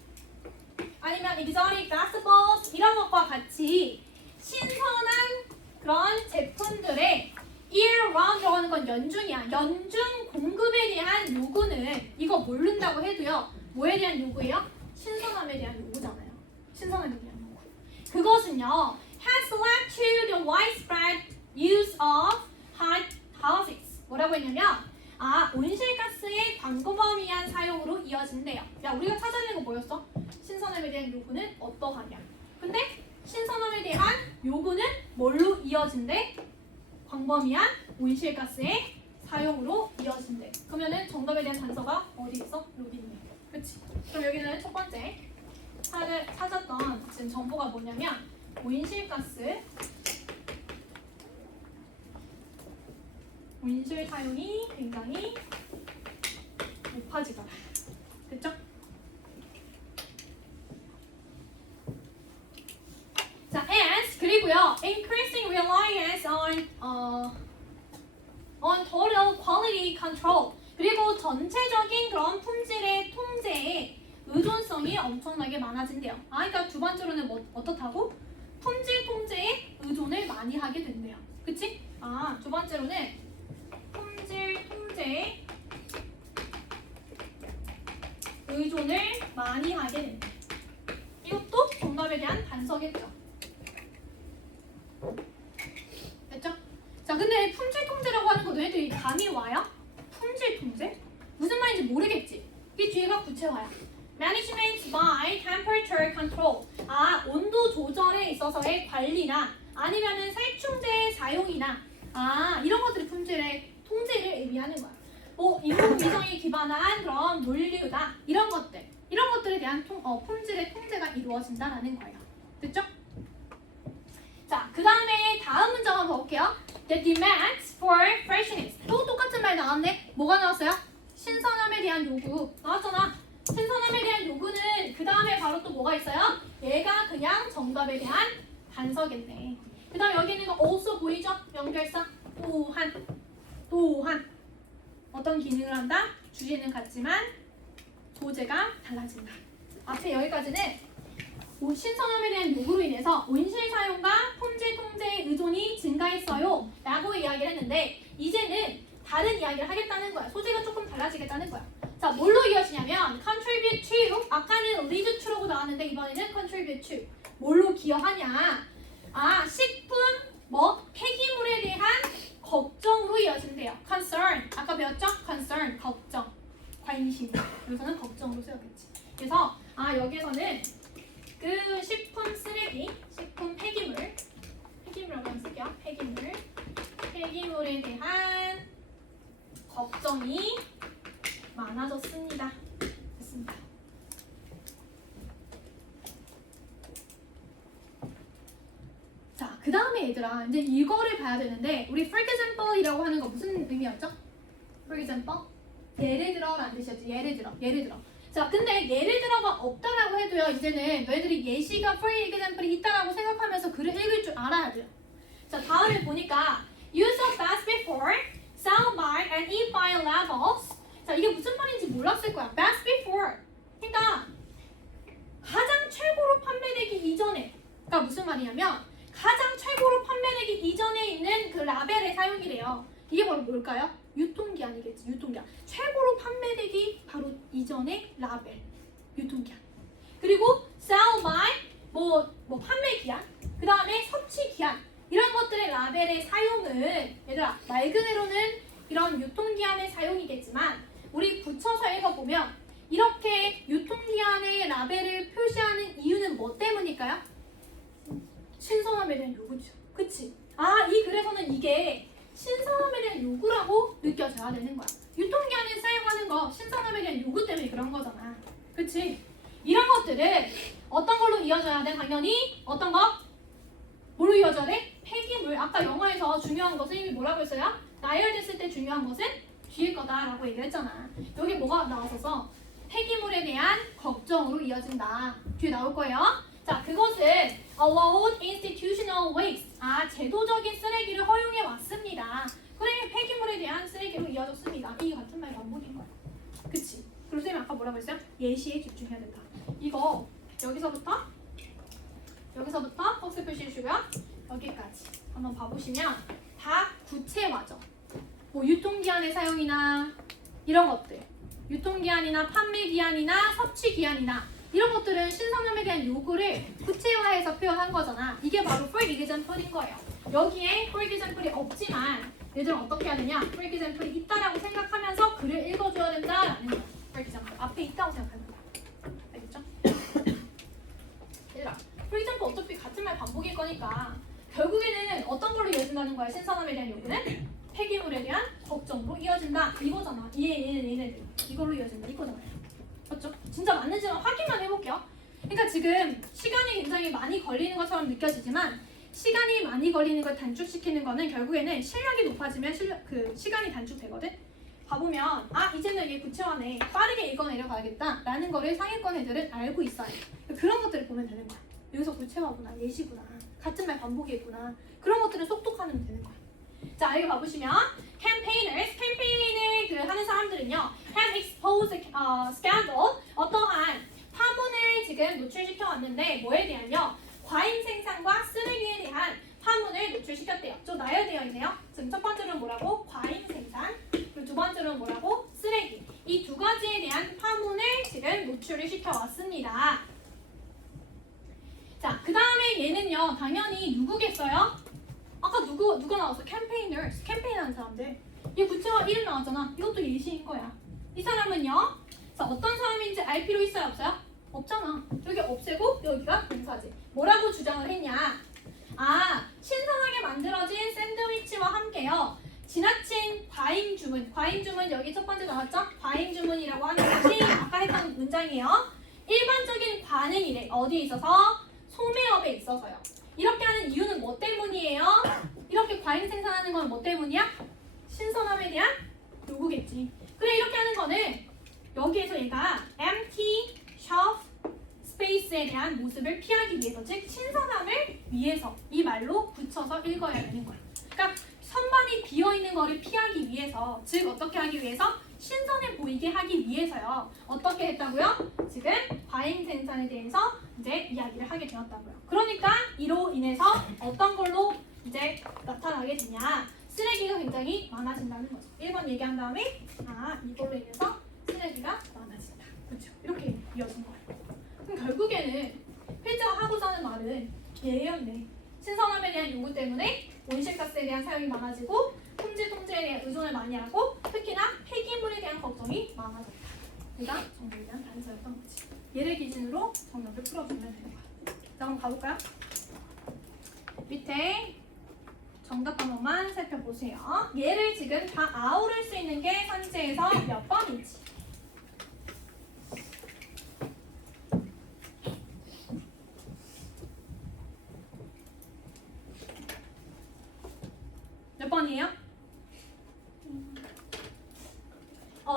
아니면 exotic vegetables 이런 것과 같이 신선한 그런 제품들의 year-round라고 하는 건 연중이야. 연중 공급에 대한 요구는 이거 모른다고 해도요. 뭐에 대한 요구예요? 신선함에 대한 요구잖아요. 신선함에 대한 요구. 그것은요. has led to the widespread use of hot houses. 뭐라고 했냐면 온실가스의 광범위한 사용으로 이어진대요. 야, 우리가 찾아내는 거 뭐였어? 신선함에 대한 요구는 어떠하냐. 근데 신선함에 대한 요구는 뭘로 이어진대? 광범위한 온실가스의 사용으로 이어진대. 그러면은 정답에 대한 단서가 어디 있어? 여기 있네. 그치? 그럼 여기는 첫 번째 찾았던 지금 정보가 뭐냐면 온실가스 온실 사용이 굉장히 높아지더라. 됐죠? 자, and 그리고요, increasing reliance on total quality control. 그리고 전체적인 그런 품질의 통제에 의존성이 엄청나게 많아진대요. 그러니까 두 번째로는 어떻다고? 품질 통제에 의존을 많이 하게 된대요. 그치? 두 번째로는 품질 통제에 의존을 많이 하게 된다. 이것도 정답에 대한 단서겠죠. 됐죠? 자, 근데 품질 통제라고 하는 것도 애들이 감이 와요? 품질 통제? 무슨 말인지 모르겠지? 이 뒤에가 구체화야. Management by temperature control. 온도 조절에 있어서의 관리나 아니면은 살충제의 사용이나 이런 것들이 품질의 통제를 의미하는 거야. 인공위성에 기반한 그런 논리다. 이런 것들에 대한 품질의 통제가 이루어진다라는 거예요. 됐죠? 자, 그 다음에 다음 문장 한번 볼게요. The demands for freshness. 또 똑같은 말 나왔네. 뭐가 나왔어요? 신선함에 대한 요구. 나왔잖아. 신선함에 대한 요구는 그 다음에 바로 또 뭐가 있어요? 얘가 그냥 정답에 대한 단서겠네. 그 다음 여기 있는 거 also 보이죠? 연결사. 또한. 어떤 기능을 한다? 주제는 같지만 소재가 달라진다. 앞에 여기까지는 신선함에 대한 요구로 인해서 온실 사용과 품질 통제의 의존이 증가했어요 라고 이야기를 했는데, 이제는 다른 이야기를 하겠다는 거야. 소재가 조금 달라지겠다는 거야. 자, 뭘로 이어지냐면 contribute to, 아까는 lead to라고 나왔는데 이번에는 contribute to. 뭘로 기여하냐? 식품 폐기물에 대한 걱정으로 이어진대요. concern, 아까 배웠죠? concern, 걱정, 관심. 여기서는 걱정으로 쓰였겠지. 그래서 여기에서는 그 식품 쓰레기, 식품 폐기물이라고 하면 쓸게요. 폐기물에 대한 걱정이 많아졌습니다. 됐습니다. 자, 그 다음에 얘들아, 이제 이거를 봐야 되는데, 우리 for example이라고 하는 거 무슨 의미였죠? for example? 예를 들어라는 뜻이었지. 예를 들어. 자, 근데 예를 들어가 없다라고 해도요, 이제는 너희들이 예시가 for example이 있다라고 생각하면서 글을 읽을 줄 알아야 돼요. 자, 다음에 보니까 use of best before, sell by, and eat by levels. 자, 이게 무슨 말인지 몰랐을 거야. best before. 그러니까 가장 최고로 판매되기 이전에. 그러니까 무슨 말이냐면 가장 최고로 판매되기 이전에 있는 그 라벨의 사용이래요. 이게 바로 뭘까요? 유통기한이겠지. 유통기한. 최고로 판매되기 바로 이전의 라벨. 유통기한. 그리고 sell by 판매기한. 그 다음에 섭취기한. 이런 것들의 라벨의 사용은 얘들아 말 그대로는 이런 유통기한의 사용이겠지만 우리 붙여서 읽어보면 이렇게 유통기한의 라벨을 표시하는 이유는 뭐 때문일까요? 신선함에 대한 요구죠. 그치? 이 글에서는 이게 신선함에 대한 요구라고 느껴져야 되는 거야. 유통기한에 사용하는 거 신선함에 대한 요구 때문에 그런 거잖아. 그치? 이런 것들은 어떤 걸로 이어져야 돼? 당연히 어떤 거? 뭘로 이어져야 돼? 폐기물. 아까 영어에서 중요한 것은 이미 뭐라고 했어요? 나열됐을 때 중요한 것은 뒤일 거다라고 얘기했잖아. 여기 뭐가 나왔어서 폐기물에 대한 걱정으로 이어진다. 뒤에 나올 거예요. 자, 그것은 allowed institutional waste. 제도적인 쓰레기를 허용해 왔습니다. 그래, 폐기물에 대한 쓰레기로 이어졌습니다. 이 같은 말 반복인 거야. 그치? 그리고 선생님 아까 뭐라고 했어요? 예시에 집중해야 된다. 이거 여기서부터 박스 표시해 주고요. 여기까지 한번 봐보시면 다 구체화죠. 유통기한의 사용이나 이런 것들, 유통기한이나 판매기한이나 섭취기한이나 이런 것들은 신선함에 대한 요구를 구체화해서 표현한 거잖아. 이게 바로 for example인 거예요. 여기에 for example이 없지만 얘들은 어떻게 해야 되냐? for example이 있다라고 생각하면서 글을 읽어줘야 된다라는 거야. for example 앞에 있다고 생각하는 거야. 알겠죠? 얘들아, for example 어차피 같은 말 반복일 거니까 결국에는 어떤 걸로 이어진다는 거야? 신선함에 대한 요구는 폐기물에 대한 걱정으로 이어진다. 이거잖아. 얘네들 이걸로 이어진다. 이거잖아요. 그렇죠? 진짜 맞는지만 확인만 해볼게요. 그러니까 지금 시간이 굉장히 많이 걸리는 것처럼 느껴지지만 시간이 많이 걸리는 걸 단축시키는 거는 결국에는 실력이 높아지면 시간이 단축되거든. 봐보면 이제는 이게 구체화네, 빠르게 읽어내려 가야겠다 라는 거를 상위권 애들은 알고 있어요. 그런 것들을 보면 되는 거야. 여기서 구체화구나, 예시구나, 같은 말 반복이구나, 그런 것들을 똑똑하면 되는 거야. 자, 여기 봐보시면 캠페인을 하는 사람들은요, have exposed scandal, 어떠한 파문을 지금 노출시켜 왔는데 뭐에 대한요? 과잉 생산과 쓰레기에 대한 파문을 노출시켰대요. 좀 나열되어 있네요. 지금 첫 번째로는 뭐라고? 과잉 생산. 그리고 두 번째로는 뭐라고? 쓰레기. 이 두 가지에 대한 파문을 지금 노출을 시켜왔습니다. 자, 그 다음에 얘는요, 당연히 누구겠어요? 아까 누가 나왔어? 캠페이너스. 캠페인하는 사람들. 얘 구체화 이름 나왔잖아. 이것도 예시인 거야. 이 사람은요, 자, 어떤 사람인지 알 필요 있어요? 없어요? 없잖아. 여기 없애고 여기가 동사지. 뭐라고 주장을 했냐? 신선하게 만들어진 샌드위치와 함께요, 지나친 과잉 주문. 과잉 주문 여기 첫 번째 나왔죠? 과잉 주문이라고 하는 것이 아까 했던 문장이에요. 일반적인 관행이래. 어디에 있어서? 소매업에 있어서요. 이렇게 하는 이유는 뭐 때문이에요? 이렇게 과잉 생산하는 건 뭐 때문이야? 신선함에 대한 요구겠지. 그래, 이렇게 하는 거는 여기에서 얘가 empty shelf space에 대한 모습을 피하기 위해서, 즉 신선함을 위해서 이 말로 붙여서 읽어야 되는 거야. 그러니까 선반이 비어있는 거를 피하기 위해서, 즉 어떻게 하기 위해서? 신선해 보이게 하기 위해서요. 어떻게 했다고요? 지금 과잉 생산에 대해서 이제 이야기를 하게 되었다고요. 그러니까 이로 인해서 어떤 걸로 이제 나타나게 되냐? 쓰레기가 굉장히 많아진다는 거죠. 1번 얘기한 다음에 이걸로 인해서 쓰레기가 많아진다. 그렇죠? 이렇게 이어진 거예요. 그럼 결국에는 필자가 하고자 하는 말은 얘였네. 신선함에 대한 요구 때문에 온실가스에 대한 사용이 많아지고 품질 통제에 대한 의존을 많이 하고 특히나 폐기물에 대한 걱정이 많아졌다. 얘가 정답에 대한 단서였던 거지. 얘를 기준으로 정답을 풀어주면 되는 거야. 자, 한번 가볼까요? 밑에 정답 한 번만 살펴보세요. 얘를 지금 다 아우를 수 있는 게 선지에서 몇 번인지. 몇 번이에요?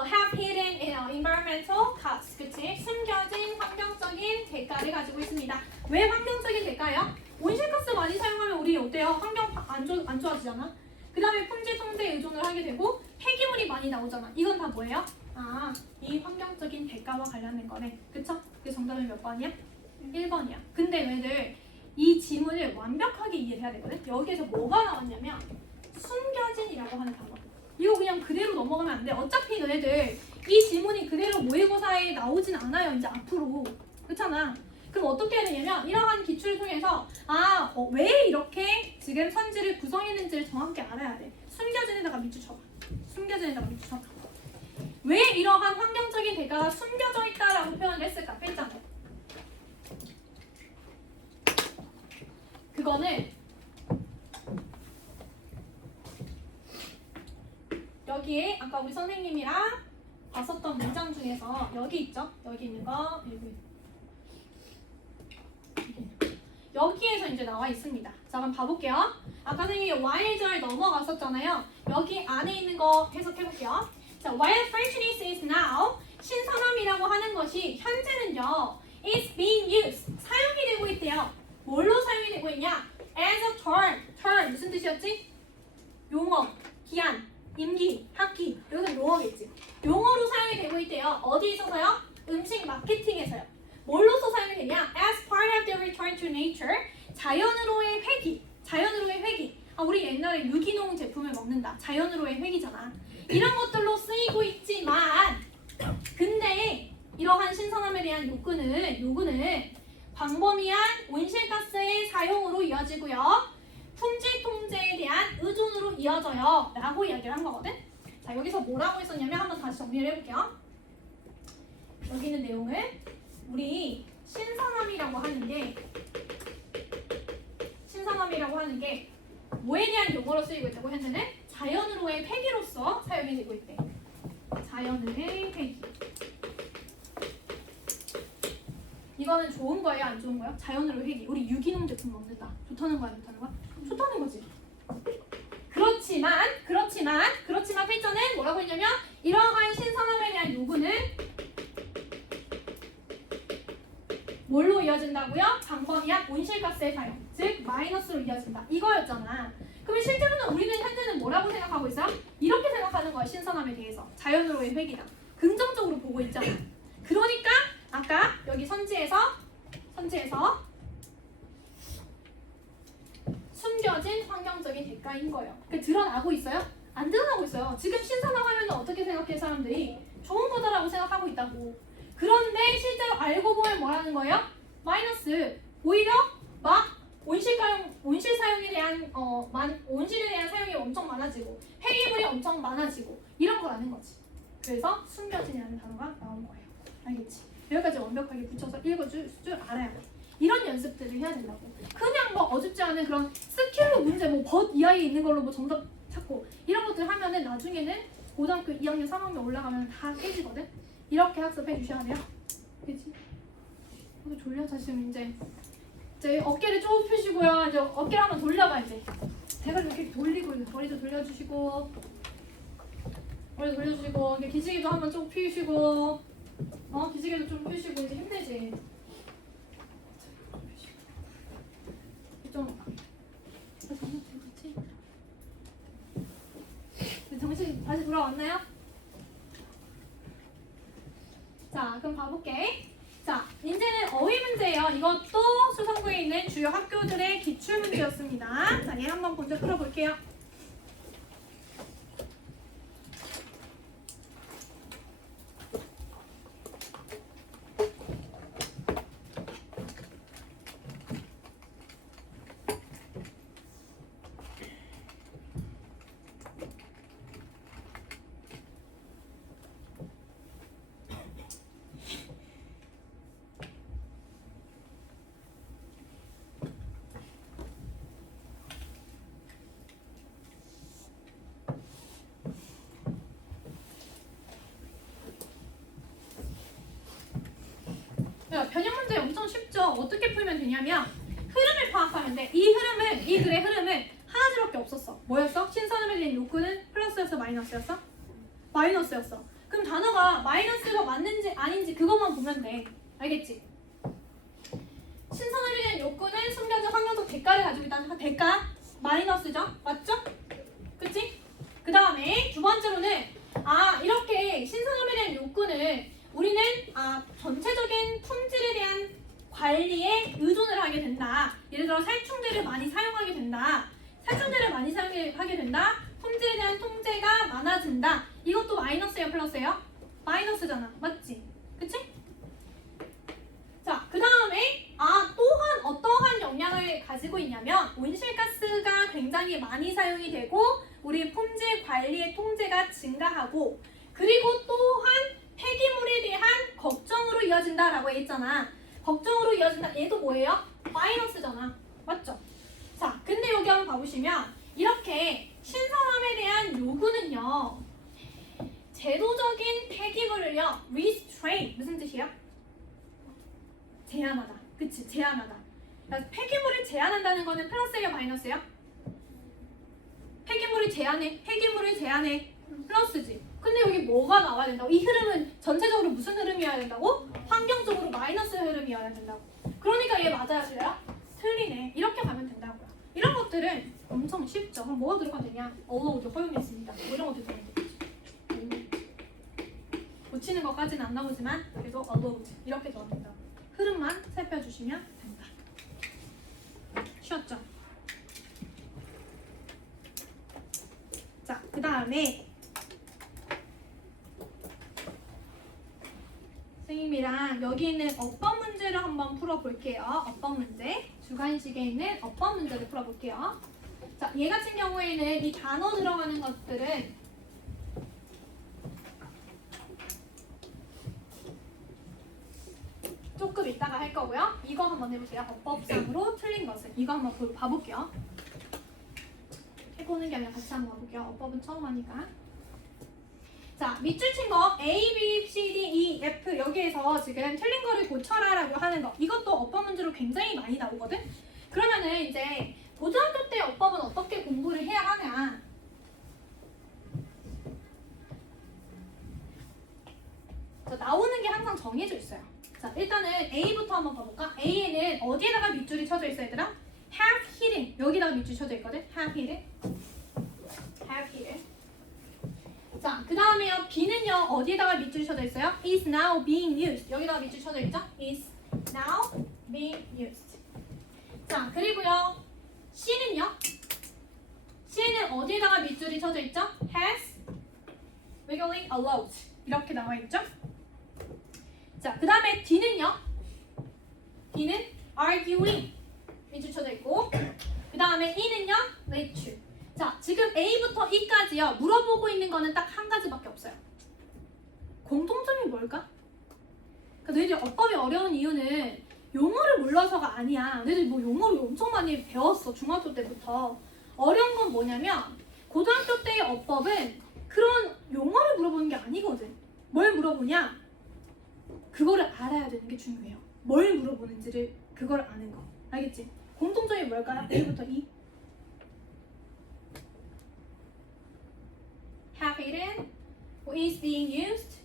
have hidden environmental costs. 그치? 숨겨진 환경적인 대가를 가지고 있습니다. 왜 환경적인 대가예요? 온실가스 많이 사용하면 우리 어때요? 환경 안 좋아지잖아. 그 다음에 품질 통제에 의존을 하게 되고 폐기물이 많이 나오잖아. 이건 다 뭐예요? 이 환경적인 대가와 관련된 거네. 그쵸? 그 정답은 몇 번이야? 1번이야. 근데 너희들 이 지문을 완벽하게 이해해야 되거든? 여기에서 뭐가 나왔냐면 숨겨진이라고 하는 단어. 이거 그냥 그대로 넘어가면 안 돼. 어차피 너희들 이 지문이 그대로 모의고사에 나오진 않아요. 이제 앞으로. 그렇잖아. 그럼 어떻게 해야 되냐면 이러한 기출을 통해서 왜 이렇게 지금 선지를 구성했는지를 정확히 알아야 돼. 숨겨진에다가 밑줄 쳐봐. 숨겨진에다가 밑줄 쳐봐. 왜 이러한 환경적인 대가가 숨겨져 있다라고 표현을 했을까? 필자는. 그거는 여기에 아까 우리 선생님이랑 봤었던 문장 중에서 여기 있죠? 여기 있는 거 여기에서 이제 나와 있습니다. 자, 그럼 봐볼게요. 아까 선생님이 while절 넘어갔었잖아요. 여기 안에 있는 거 해석해볼게요. 자, while freshness is now, 신선함이라고 하는 것이 현재는요, is being used, 사용이 되고 있대요. 뭘로 사용이 되고 있냐? as a term 무슨 뜻이었지? 용어, 기한, 임기, 학기, 이것은 용어겠지. 용어로 사용이 되고 있대요. 어디 있어서요? 음식 마케팅에서요. 뭘로서 사용이 되냐? As part of the return to nature, 자연으로의 회귀. 자연으로의 회귀. 우리 옛날에 유기농 제품을 먹는다. 자연으로의 회귀잖아. 이런 것들로 쓰이고 있지만, 근데 이러한 신선함에 대한 요구는 광범위한 온실가스의 사용으로 이어지고요. 품질 통제에 대한 의존으로 이어져요. 라고 이야기를 한 거거든. 자, 여기서 뭐라고 했었냐면 한번 다시 정리를 해볼게요. 여기 있는 내용을 우리 신선함이라고 하는 게 뭐에 대한 용어로 쓰이고 있다고? 현재는 자연으로의 회귀로서 사용이 되고 있대. 자연의 회귀. 이거는 좋은 거예요? 안 좋은 거예요? 자연으로 회귀. 우리 유기농 제품 먹는다. 좋다는 거야? 좋다는 거야? 그렇지만 필자는 뭐라고 했냐면 이러한 신선함에 대한 요구는 뭘로 이어진다고요? 방범위한 온실가스의 사용, 즉 마이너스로 이어진다. 이거였잖아. 그러면 실제로는 우리는 현재는 뭐라고 생각하고 있어요? 이렇게 생각하는 거야. 신선함에 대해서. 자연으로의 획이다. 긍정적으로 보고 있잖아. 그러니까 아까 여기 선지에서 숨겨진 환경적인 대가인 거예요. 그게 드러나고 있어요? 안 드러나고 있어요. 지금 신선함 하면 어떻게 생각해 사람들이? 좋은 거다라고 생각하고 있다고. 그런데 실제로 알고 보면 뭐라는 거예요? 마이너스. 오히려 막 온실 사용에 대한 온실에 대한 사용이 엄청 많아지고 폐기물이 엄청 많아지고 이런 거라는 거지. 그래서 숨겨진이라는 단어가 나온 거예요. 알겠지? 여기까지 완벽하게 붙여서 읽어줄 줄 알아야 돼. 이런 연습들을 해야 된다고. 그냥 뭐 어줍지 않은 그런 스킬로 문제 뭐 벗 이하에 있는 걸로 뭐 정답 찾고 이런 것들 하면은 나중에는 고등학교 2학년 3학년 올라가면 다 깨지거든. 이렇게 학습해 주셔야 돼요. 그치? 저도 졸려서 지금 이제 어깨를 쭉 펴시고요. 이제 어깨를 한번 돌려봐 이제. 대가리 이렇게 돌리고 머리도 돌려주시고 머리도 돌려주시고 이제 기지개도 한번 쭉 펴시고 기지개도 좀 펴시고 이제 힘내지. 정신 다시 돌아왔나요? 자, 그럼 봐볼게. 자, 이제는 어휘 문제예요. 이것도 수성구에 있는 주요 학교들의 기출 문제였습니다. 자, 얘 한번 먼저 풀어볼게요. 변형 문제 엄청 쉽죠? 어떻게 풀면 되냐면 흐름을 파악하면 돼. 이 글의 흐름은 하나밖에 없었어. 뭐였어? 신선함에 대한 요구는 플러스였어? 마이너스였어? 마이너스였어. 그럼 단어가 마이너스가 맞는지 아닌지 그것만 보면 돼. 알겠지? 신선함에 대한 요구는 숨겨진 환경적 대가를 가지고 있다는 대가 마이너스죠? 맞죠? 그치? 그 다음에 두 번째로는 이렇게 신선함에 대한 요구는 우리는 전체적인 품질에 대한 관리에 의존을 하게 된다. 예를 들어 살충제를 많이 사용하게 된다. 살충제를 많이 사용하게 된다. 품질에 대한 통제가 많아진다. 이것도 마이너스예요, 플러스예요? 마이너스잖아. 맞지? 그치? 자, 그 다음에 또한 어떠한 영향을 가지고 있냐면 온실가스가 굉장히 많이 사용이 되고 우리 품질 관리의 통제가 증가하고 그리고 또한 폐기물에 대한 걱정으로 이어진다라고 했잖아. 걱정으로 이어진다. 얘도 뭐예요? 마이너스잖아. 맞죠? 자, 근데 여기 한번 봐보시면 이렇게 신선함에 대한 요구는요. 제도적인 폐기물을요. restrain 무슨 뜻이에요? 제한하다. 그치? 제한하다. 그러니까 폐기물을 제한한다는 거는 플러스예요? 마이너스예요? 폐기물을 제한해. 플러스지. 근데 여기 뭐가 나와야 된다고? 이 흐름은 전체적으로 무슨 흐름이어야 된다고? 환경적으로 마이너스 흐름이어야 된다고. 그러니까 얘 맞아야 돼요? 틀리네. 이렇게 가면 된다고요. 이런 것들은 엄청 쉽죠. 그럼 뭐가 들어가면 되냐? allowed, 허용했습니다. 뭐 이런 것들 들어가면 되겠죠. 고치는 것까지는 안 나오지만 그래도 allowed 이렇게 들어가면 된다. 흐름만 살펴주시면 된다. 쉬웠죠? 자, 그 다음에 선생님이랑 여기 있는 어법 문제를 한번 풀어볼게요. 어법 문제. 주관식에 있는 어법 문제를 풀어볼게요. 자, 얘 같은 경우에는 이 단어 들어가는 것들은 조금 이따가 할 거고요. 이거 한번 해보세요. 어법상으로 틀린 것을. 이거 한번 봐볼게요. 해보는 게 아니라 같이 한번 봐볼게요. 어법은 처음 하니까. 자, 밑줄 친 거 A, B, C, D, E, F 여기에서 지금 틀린 거를 고쳐라 라고 하는 거 이것도 어법 문제로 굉장히 많이 나오거든? 그러면은 이제 고등학교 때 어법은 어떻게 공부를 해야 하냐 자, 나오는 게 항상 정해져 있어요. 자, 일단은 A부터 한번 봐볼까? A에는 어디에다가 밑줄이 쳐져 있어, 얘들아? have hidden. 여기다가 밑줄 쳐져 있거든. have hidden. have hidden. 자, 그 다음에요. B는요, 어디에다가 밑줄이 쳐져 있어요? is now being used. 여기다가 밑줄 쳐져 있죠? is now being used. 자, 그리고요. C는요? C는 어디에다가 밑줄이 쳐져 있죠? has wiggling allowed. 이렇게 나와 있죠? 자, 그 다음에 D는요? D는 arguing. 밑줄 쳐져 있고. 그 다음에 E는요? let you. 자, 지금 A부터 E까지요. 물어보고 있는 거는 딱 한 가지밖에 없어요. 공통점이 뭘까? 그러니까 너희들 어법이 어려운 이유는 용어를 몰라서가 아니야. 너희들 뭐 용어를 엄청 많이 배웠어. 중학교 때부터. 어려운 건 뭐냐면 고등학교 때의 어법은 그런 용어를 물어보는 게 아니거든. 뭘 물어보냐? 그거를 알아야 되는 게 중요해요. 뭘 물어보는지를 그걸 아는 거. 알겠지? 공통점이 뭘까요? A부터 E. have hidden, is being used,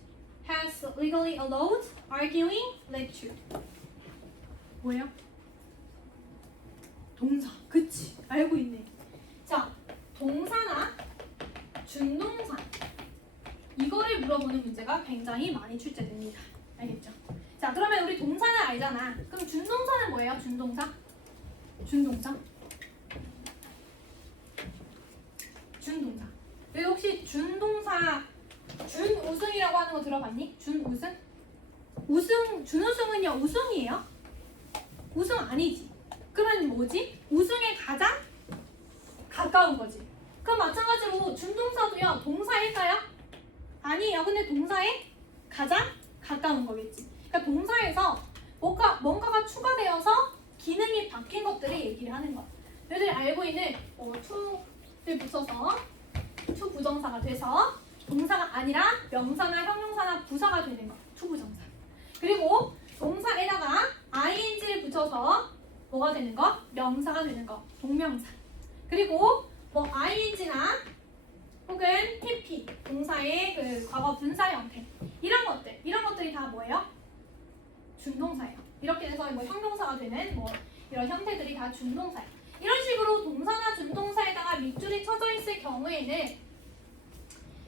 has legally allowed, arguing, let you. 뭐예요? 동사. 그치? 알고 있네. 자, 동사나 준동사 이거를 물어보는 문제가 굉장히 많이 출제됩니다. 알겠죠? 자, 그러면 우리 동사는 알잖아. 그럼 준동사는 뭐예요? 준동사? 준동사? 준동사. 여기 혹시 준동사 준우승이라고 하는 거 들어봤니? 준우승? 준우승은요 우승이에요? 우승 아니지. 그러면 뭐지? 우승에 가장 가까운 거지. 그럼 마찬가지로 준동사도요 동사일까요? 아니에요. 근데 동사에 가장 가까운 거겠지. 그러니까 동사에서 뭔가가 추가되어서 기능이 바뀐 것들을 얘기를 하는 거야. 너희들이 알고 있는 to를 붙여서 to 부정사가 돼서 동사가 아니라 명사나 형용사나 부사가 되는 거. to 부정사. 그리고 동사에다가 ing를 붙여서 뭐가 되는 거? 명사가 되는 거. 동명사. 그리고 뭐 ing나 혹은 pp 동사의 그 과거 분사 형태 이런 것들이 다 뭐예요? 준동사예요. 이렇게 돼서 뭐 형용사가 되는 뭐 이런 형태들이 다 준동사예요. 이런 식으로 동사나 준동사에다가 밑줄이 쳐져 있을 경우에는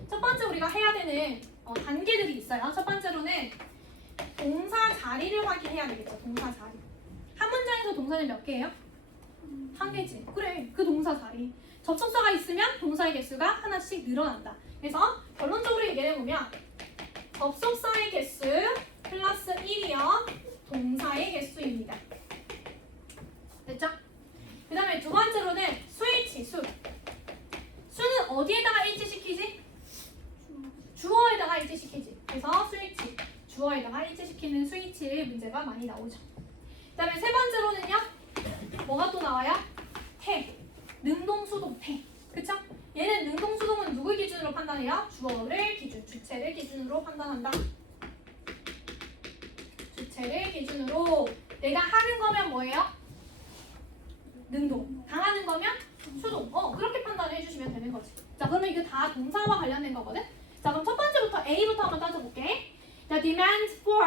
첫 번째 우리가 해야 되는 단계들이 있어요. 첫 번째로는 동사 자리를 확인해야 되겠죠. 동사 자리. 한 문장에서 동사는 몇 개예요? 한 개지. 그래, 그 동사 자리. 접속사가 있으면 동사의 개수가 하나씩 늘어난다. 그래서 결론적으로 얘기해보면 접속사의 개수 플러스 1이요. 동사의 개수입니다. 됐죠? 그 다음에 두 번째로는 스위치, 수는 어디에다가 일치시키지? 주어에다가 일치시키지. 그래서 스위치, 주어에다가 일치시키는 스위치 문제가 많이 나오죠. 그 다음에 세 번째로는요. 뭐가 또 나와요? 태, 능동, 수동, 태. 그쵸? 얘는 능동, 수동은 누굴 기준으로 판단해요? 주체를 기준으로 판단한다. 주체를 기준으로 내가 하는 거면 뭐예요? 능동. 당하는 거면 수동. 그렇게 판단을 해주시면 되는 거지. 자, 그러면 이거 다 동사와 관련된 거거든? 자, 그럼 첫 번째부터 A부터 한번 따져볼게. The demand for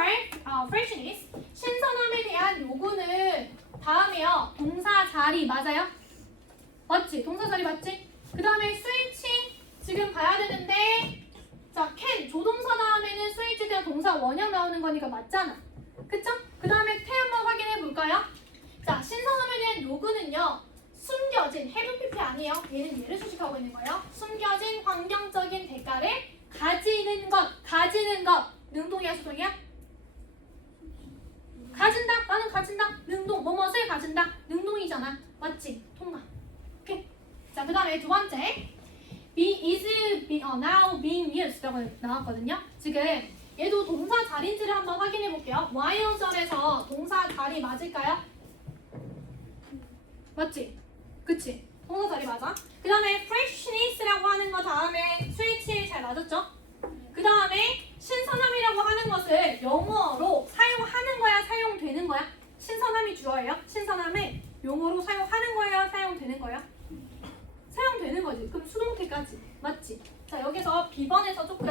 freshness, 신선함에 대한 요구는 다음에요. 동사 자리 맞아요? 맞지? 동사 자리 맞지? 그 다음에 스위치 지금 봐야 되는데 자, can 조동사 다음에는 스위치에 대한 동사 원형 나오는 거니까 맞잖아. 그쵸? 그 다음에 태 한번 확인해 볼까요? 자, 신선함에 대한 요구는요. 숨겨진, have pp 아니에요. 얘는 얘를 수식하고 있는 거예요. 숨겨진 환경적인 대가를 가지는 것. 능동이야, 수동이야? 가진다. 나는 가진다. 능동. 뭐뭇을 가진다. 능동이잖아. 맞지? 통과. 오케이. 자, 그 다음에 두 번째. now being used 라고 나왔거든요. 지금 얘도 동사 자리인지를 한번 확인해 볼게요. while절에서 동사 자리 맞을까요? 맞지? 그치? 동사 자리 맞아. 그 다음에 freshness라고 하는 거 다음에 스위치 잘 맞았죠? 그 다음에 신선함이라고 하는 것을 영어로 사용하는 거야? 사용되는 거야? 신선함이 주어예요? 신선함을 용어로 사용하는 거예요? 사용되는 거예요? 사용되는 되는 거지. 그럼 수동태까지. 맞지? 자, 여기서 B번에서 조금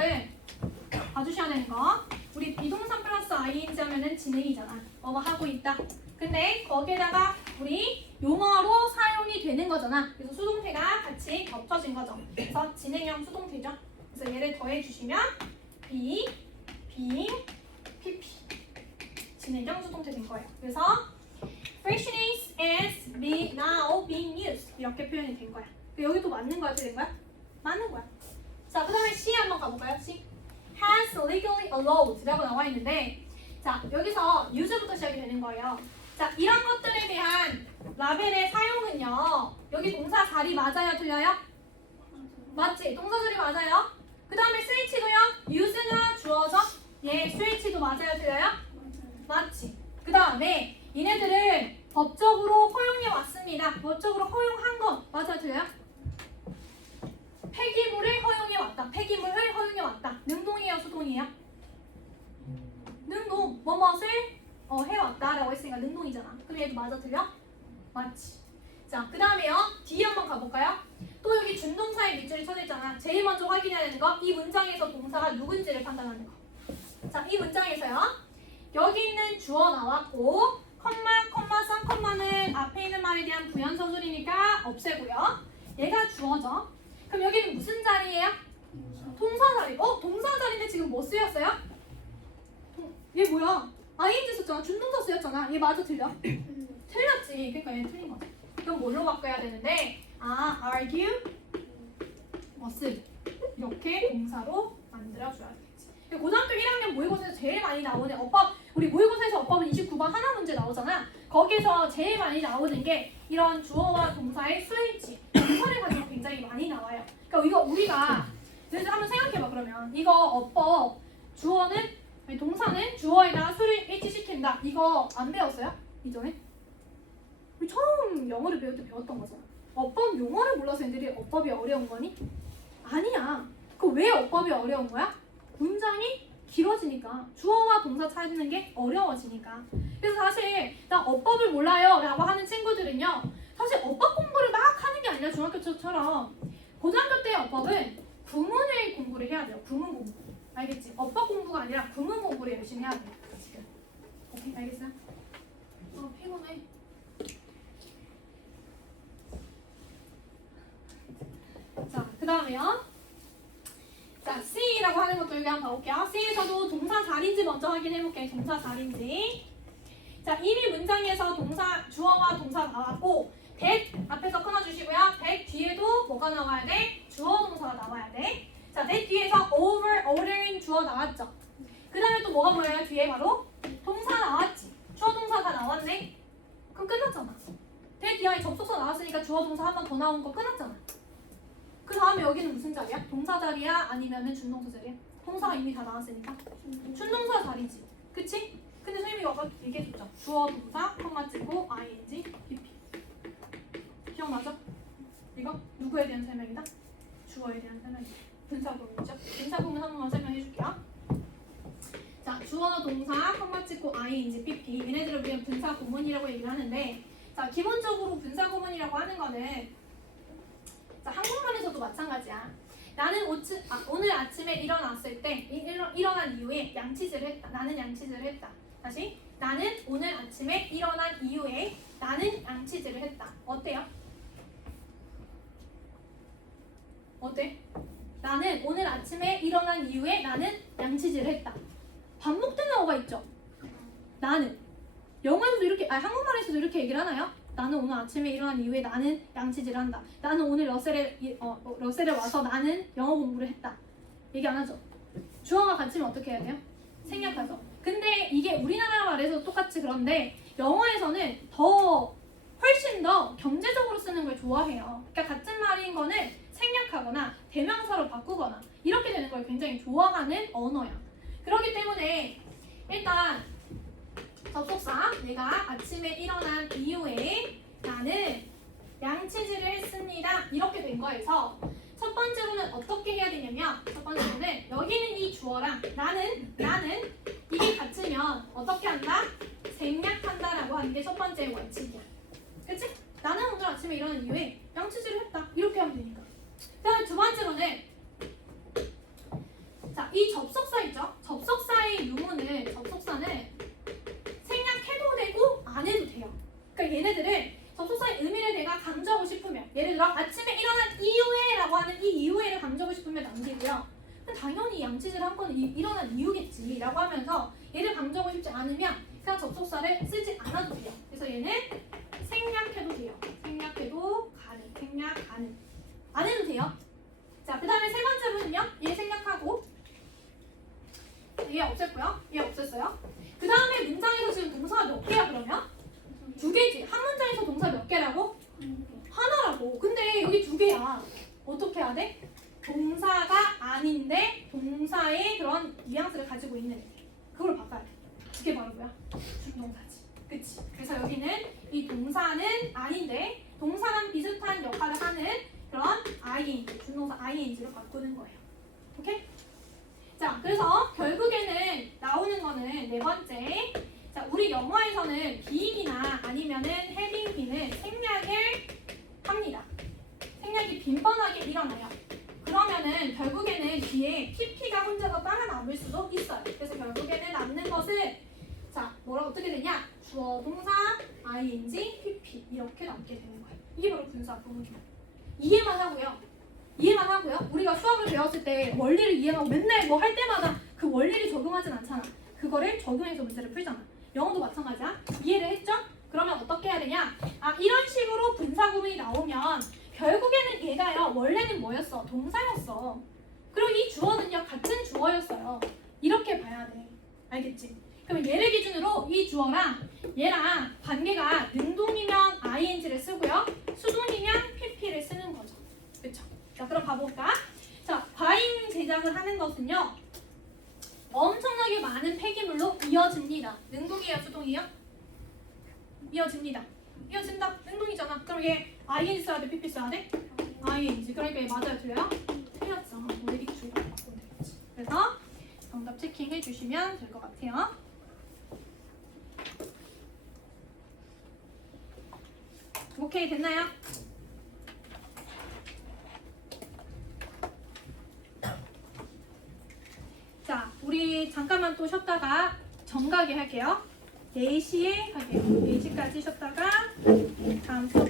봐주셔야 되는 거. 우리 비동사 플러스 ing 하면은 진행이잖아. 뭐뭐 하고 있다. 근데 거기에다가 우리 용어로 사용이 되는 거잖아. 그래서 수동태가 같이 겹쳐진 거죠. 그래서 진행형 수동태죠. 그래서 얘를 더해주시면 be, being, pp. 진행형 수동태 된 거예요. 그래서 friction is now being used. 이렇게 표현이 된 거야. 여기도 맞는 거야? 된 거야? 맞는 거야. 자, 그 다음에 C 한번 가볼까요? C. has legally allowed 라고 나와 있는데, 자, 여기서 use부터 시작이 되는 거예요. 자, 이런 것들에 대한 라벨의 사용은요, 여기 동사 자리 맞아요? 틀려요? 맞지? 동사 자리 맞아요? 그 다음에 switch도요? use가 주어져? 예, switch도 맞아요? 틀려요? 맞지? 그 다음에 얘네들을 법적으로 허용해 왔습니다. 법적으로 허용한 거 맞아요? 틀려요? 폐기물을 허용해 왔다. 폐기물을 허용해 왔다. 능동이에요? 수동이에요? 능동. 뭐뭇을 해왔다라고 했으니까 능동이잖아. 그럼 얘도 맞아? 틀려? 맞지. 자, 그 다음에요. D 한번 가볼까요? 또 여기 준동사의 밑줄이 쳐져 있잖아. 제일 먼저 확인해야 되는 거, 이 문장에서 동사가 누군지를 판단하는 거. 자, 이 문장에서요. 여기 있는 주어 나왔고, 컴마, 쌍컴마는 앞에 있는 말에 대한 부연서술이니까 없애고요. 얘가 주어죠. 그럼 여기는 무슨 자리예요? 동사 자리. 동사 자리인데 지금 뭐 쓰였어요? 얘 뭐야? ing 썼잖아. 준동사 쓰였잖아. 얘 맞아? 틀려? 틀렸지. 그러니까 얘 틀린 거지. 그럼 뭘로 바꿔야 되는데, argue, must 이렇게 동사로 만들어줘야 되겠지. 고등학교 1학년 모의고사에서 제일 많이 나오는 어법, 우리 모의고사에서 어법은 29번 하나 문제 나오잖아. 거기서 제일 많이 나오는 게 이런 주어와 동사의 스위치, 동사를 가지고 굉장히 많이 나와요. 그러니까 이거 우리가 한번 생각해봐. 그러면 이거 어법 동사는 주어에다가 수를 일치시킨다. 이거 안 배웠어요? 이전에? 우리 처음 영어를 배울 때 배웠던 거잖아. 어법 용어를 몰라서 애들이 어법이 어려운 거니? 아니야. 왜 어법이 어려운 거야? 문장이 길어지니까, 주어와 동사 찾는 게 어려워지니까. 그래서 사실 나 어법을 몰라요 라고 하는 친구들은요, 사실 어법 공부를 막 하는 게 아니라 중학교처럼 고등학교 때 어법은 구문을 공부를 해야 돼요. 구문 공부. 알겠지? 어법 공부가 아니라 구문 공부를 열심히 해야 돼요. 지금. 오케이, 알겠어요? 피곤해. 자, 그 다음에요. 자, C라고 하는 것도 여기 한번 봐볼게요. C에서도 동사 자리인지 먼저 확인해볼게요. 동사 자리인지. 자, 이미 문장에서 주어와 동사 나왔고, that 앞에서 끊어주시고요. that 뒤에도 뭐가 나와야 돼? 주어 동사가 나와야 돼. 자, that 뒤에서 ordering 주어 나왔죠. 그 다음에 또 뭐가 보여요? 뒤에 바로 동사 나왔지. 주어 동사가 나왔네. 그럼 끝났잖아. that 뒤에 접속사 나왔으니까 주어 동사 한 번 더 나온 거 끝났잖아. 그 다음에 여기는 무슨 자리야? 동사 자리야? 아니면은 준동사 자리야? 동사가 이미 다 나왔으니까 준동사 자리지. 그치? 근데 선생님이 아까 얘기해줬죠. 주어 동사, 컴마 찍고 ing, pp. 기억나죠? 이거 누구에 대한 설명이다? 주어에 대한 설명이다. 분사구문이죠. 분사구문 한 번만 설명해줄게요. 자, 주어 동사, 컴마 찍고 ing, pp. 얘네들을 우리는 분사구문이라고 얘기를 하는데, 자, 기본적으로 분사구문이라고 하는 거는, 자, 한국말에서도 마찬가지야. 나는 오늘 아침에 일어났을 때 일어난 이후에 양치질을 했다. 나는 양치질을 했다. 다시. 나는 오늘 아침에 일어난 이후에 나는 양치질을 했다. 어때요? 어때? 나는 오늘 아침에 일어난 이후에 나는 양치질을 했다. 반복된 어가 있죠? 나는. 영어에서도 이렇게, 한국말에서도 이렇게 얘기를 하나요? 나는 오늘 아침에 일어난 이후에 나는 양치질을 한다. 나는 오늘 러셀에 와서 나는 영어 공부를 했다. 얘기 안 하죠? 주어가 같이면 어떻게 해야 돼요? 생략하죠. 근데 이게 우리나라 말에서 똑같이 그런데 영어에서는 훨씬 더 경제적으로 쓰는 걸 좋아해요. 그러니까 같은 말인 거는 생략하거나 대명사로 바꾸거나 이렇게 되는 걸 굉장히 좋아하는 언어야. 그렇기 때문에 일단 접속사, 내가 아침에 일어난 이후에 나는 양치질을 했습니다. 이렇게 된 거에서 첫 번째로는 어떻게 해야 되냐면, 첫 번째로는 여기는 이 주어랑 나는 이게 같으면 어떻게 한다? 생략한다라고 하는 게 첫 번째 원칙이야. 그치? 나는 오늘 아침에 아침에 일어난 이후에 양치질을 했다. 이렇게 하면 되니까. 그 다음에 두 번째로는 자, 이 접속사 있죠? 접속사의 유무는 접속사는 생략해도 되고 안 해도 돼요. 그러니까 얘네들을 접속사의 의미를 내가 강조하고 싶으면 예를 들어 아침에 일어난 이후에 라고 하는 이 이후에를 강조하고 싶으면 남기고요. 당연히 양치질 한 거는 일어난 이유겠지 라고 하면서 얘를 강조하고 싶지 않으면 그냥 접속사를 쓰지 않아도 돼요. 그래서 얘는 생략해도 돼요. 생략해도 가능. 생략 가능. 안 해도 돼요. 자, 그 다음에 세 번째로는요. 얘 생략하고 얘 없앴고요. 얘 없앴어요. 그 다음에 문장에서 지금 동사가 몇 개야 그러면? 두 개지. 한 문장에서 동사 몇 개라고? 하나라고. 근데 여기 두 개야. 어떻게 해야 돼? 동사가 아닌데 동사의 그런 뉘앙스를 가지고 있는 그걸 바꿔야 돼. 그게 바로 뭐야? 준동사지. 그치? 그래서 여기는 이 동사는 아닌데 동사랑 비슷한 역할을 하는 그런 ing, 준동사 ing를 바꾸는 거예요. 오케이? 자, 그래서 결국에는 나오는 거는 네 번째. 자, 우리 영어에서는 being이나 아니면은 having bee는 생략을 합니다. 생략이 빈번하게 일어나요. 그러면은 결국에는 뒤에 pp가 혼자 더 따라 남을 수도 있어요. 그래서 결국에는 남는 것은 자, 뭐라 어떻게 되냐? 주어, 동사, ing, pp 이렇게 남게 되는 거예요. 이게 바로 분사 구문이에요. 이해만 하고요. 우리가 수학을 배웠을 때 원리를 이해하고 맨날 뭐 할 때마다 그 원리를 적용하진 않잖아. 그거를 적용해서 문제를 풀잖아. 영어도 마찬가지야. 이해를 했죠? 그러면 어떻게 해야 되냐? 아, 이런 식으로 분사 구문이 나오면 결국에는 얘가요. 원래는 뭐였어? 동사였어. 그리고 이 주어는요. 같은 주어였어요. 이렇게 봐야 돼. 알겠지? 그럼 얘를 기준으로 이 주어랑 얘랑 관계가 능동이면 ing를 쓰고요. 수동이면 pp를 쓰는 거죠. 그쵸? 자, 그럼 봐볼까? 자, 과잉 제작을 하는 것은요. 엄청나게 많은 폐기물로 이어집니다. 능동이에요? 수동이에요? 이어집니다. 이어진다. 능동이잖아. 그럼 얘 ing 써야 돼? pp 써야 돼? ing. 그러니까 얘 맞아요? 틀려요? 틀렸죠. 우리 주의를 바꾸면 되겠지. 그래서 정답 체킹해 주시면 될 것 같아요. 오케이, 됐나요? 자, 우리 잠깐만 또 쉬었다가 정각에 할게요. 4시에 할게요. 4시까지 쉬었다가 다음 수업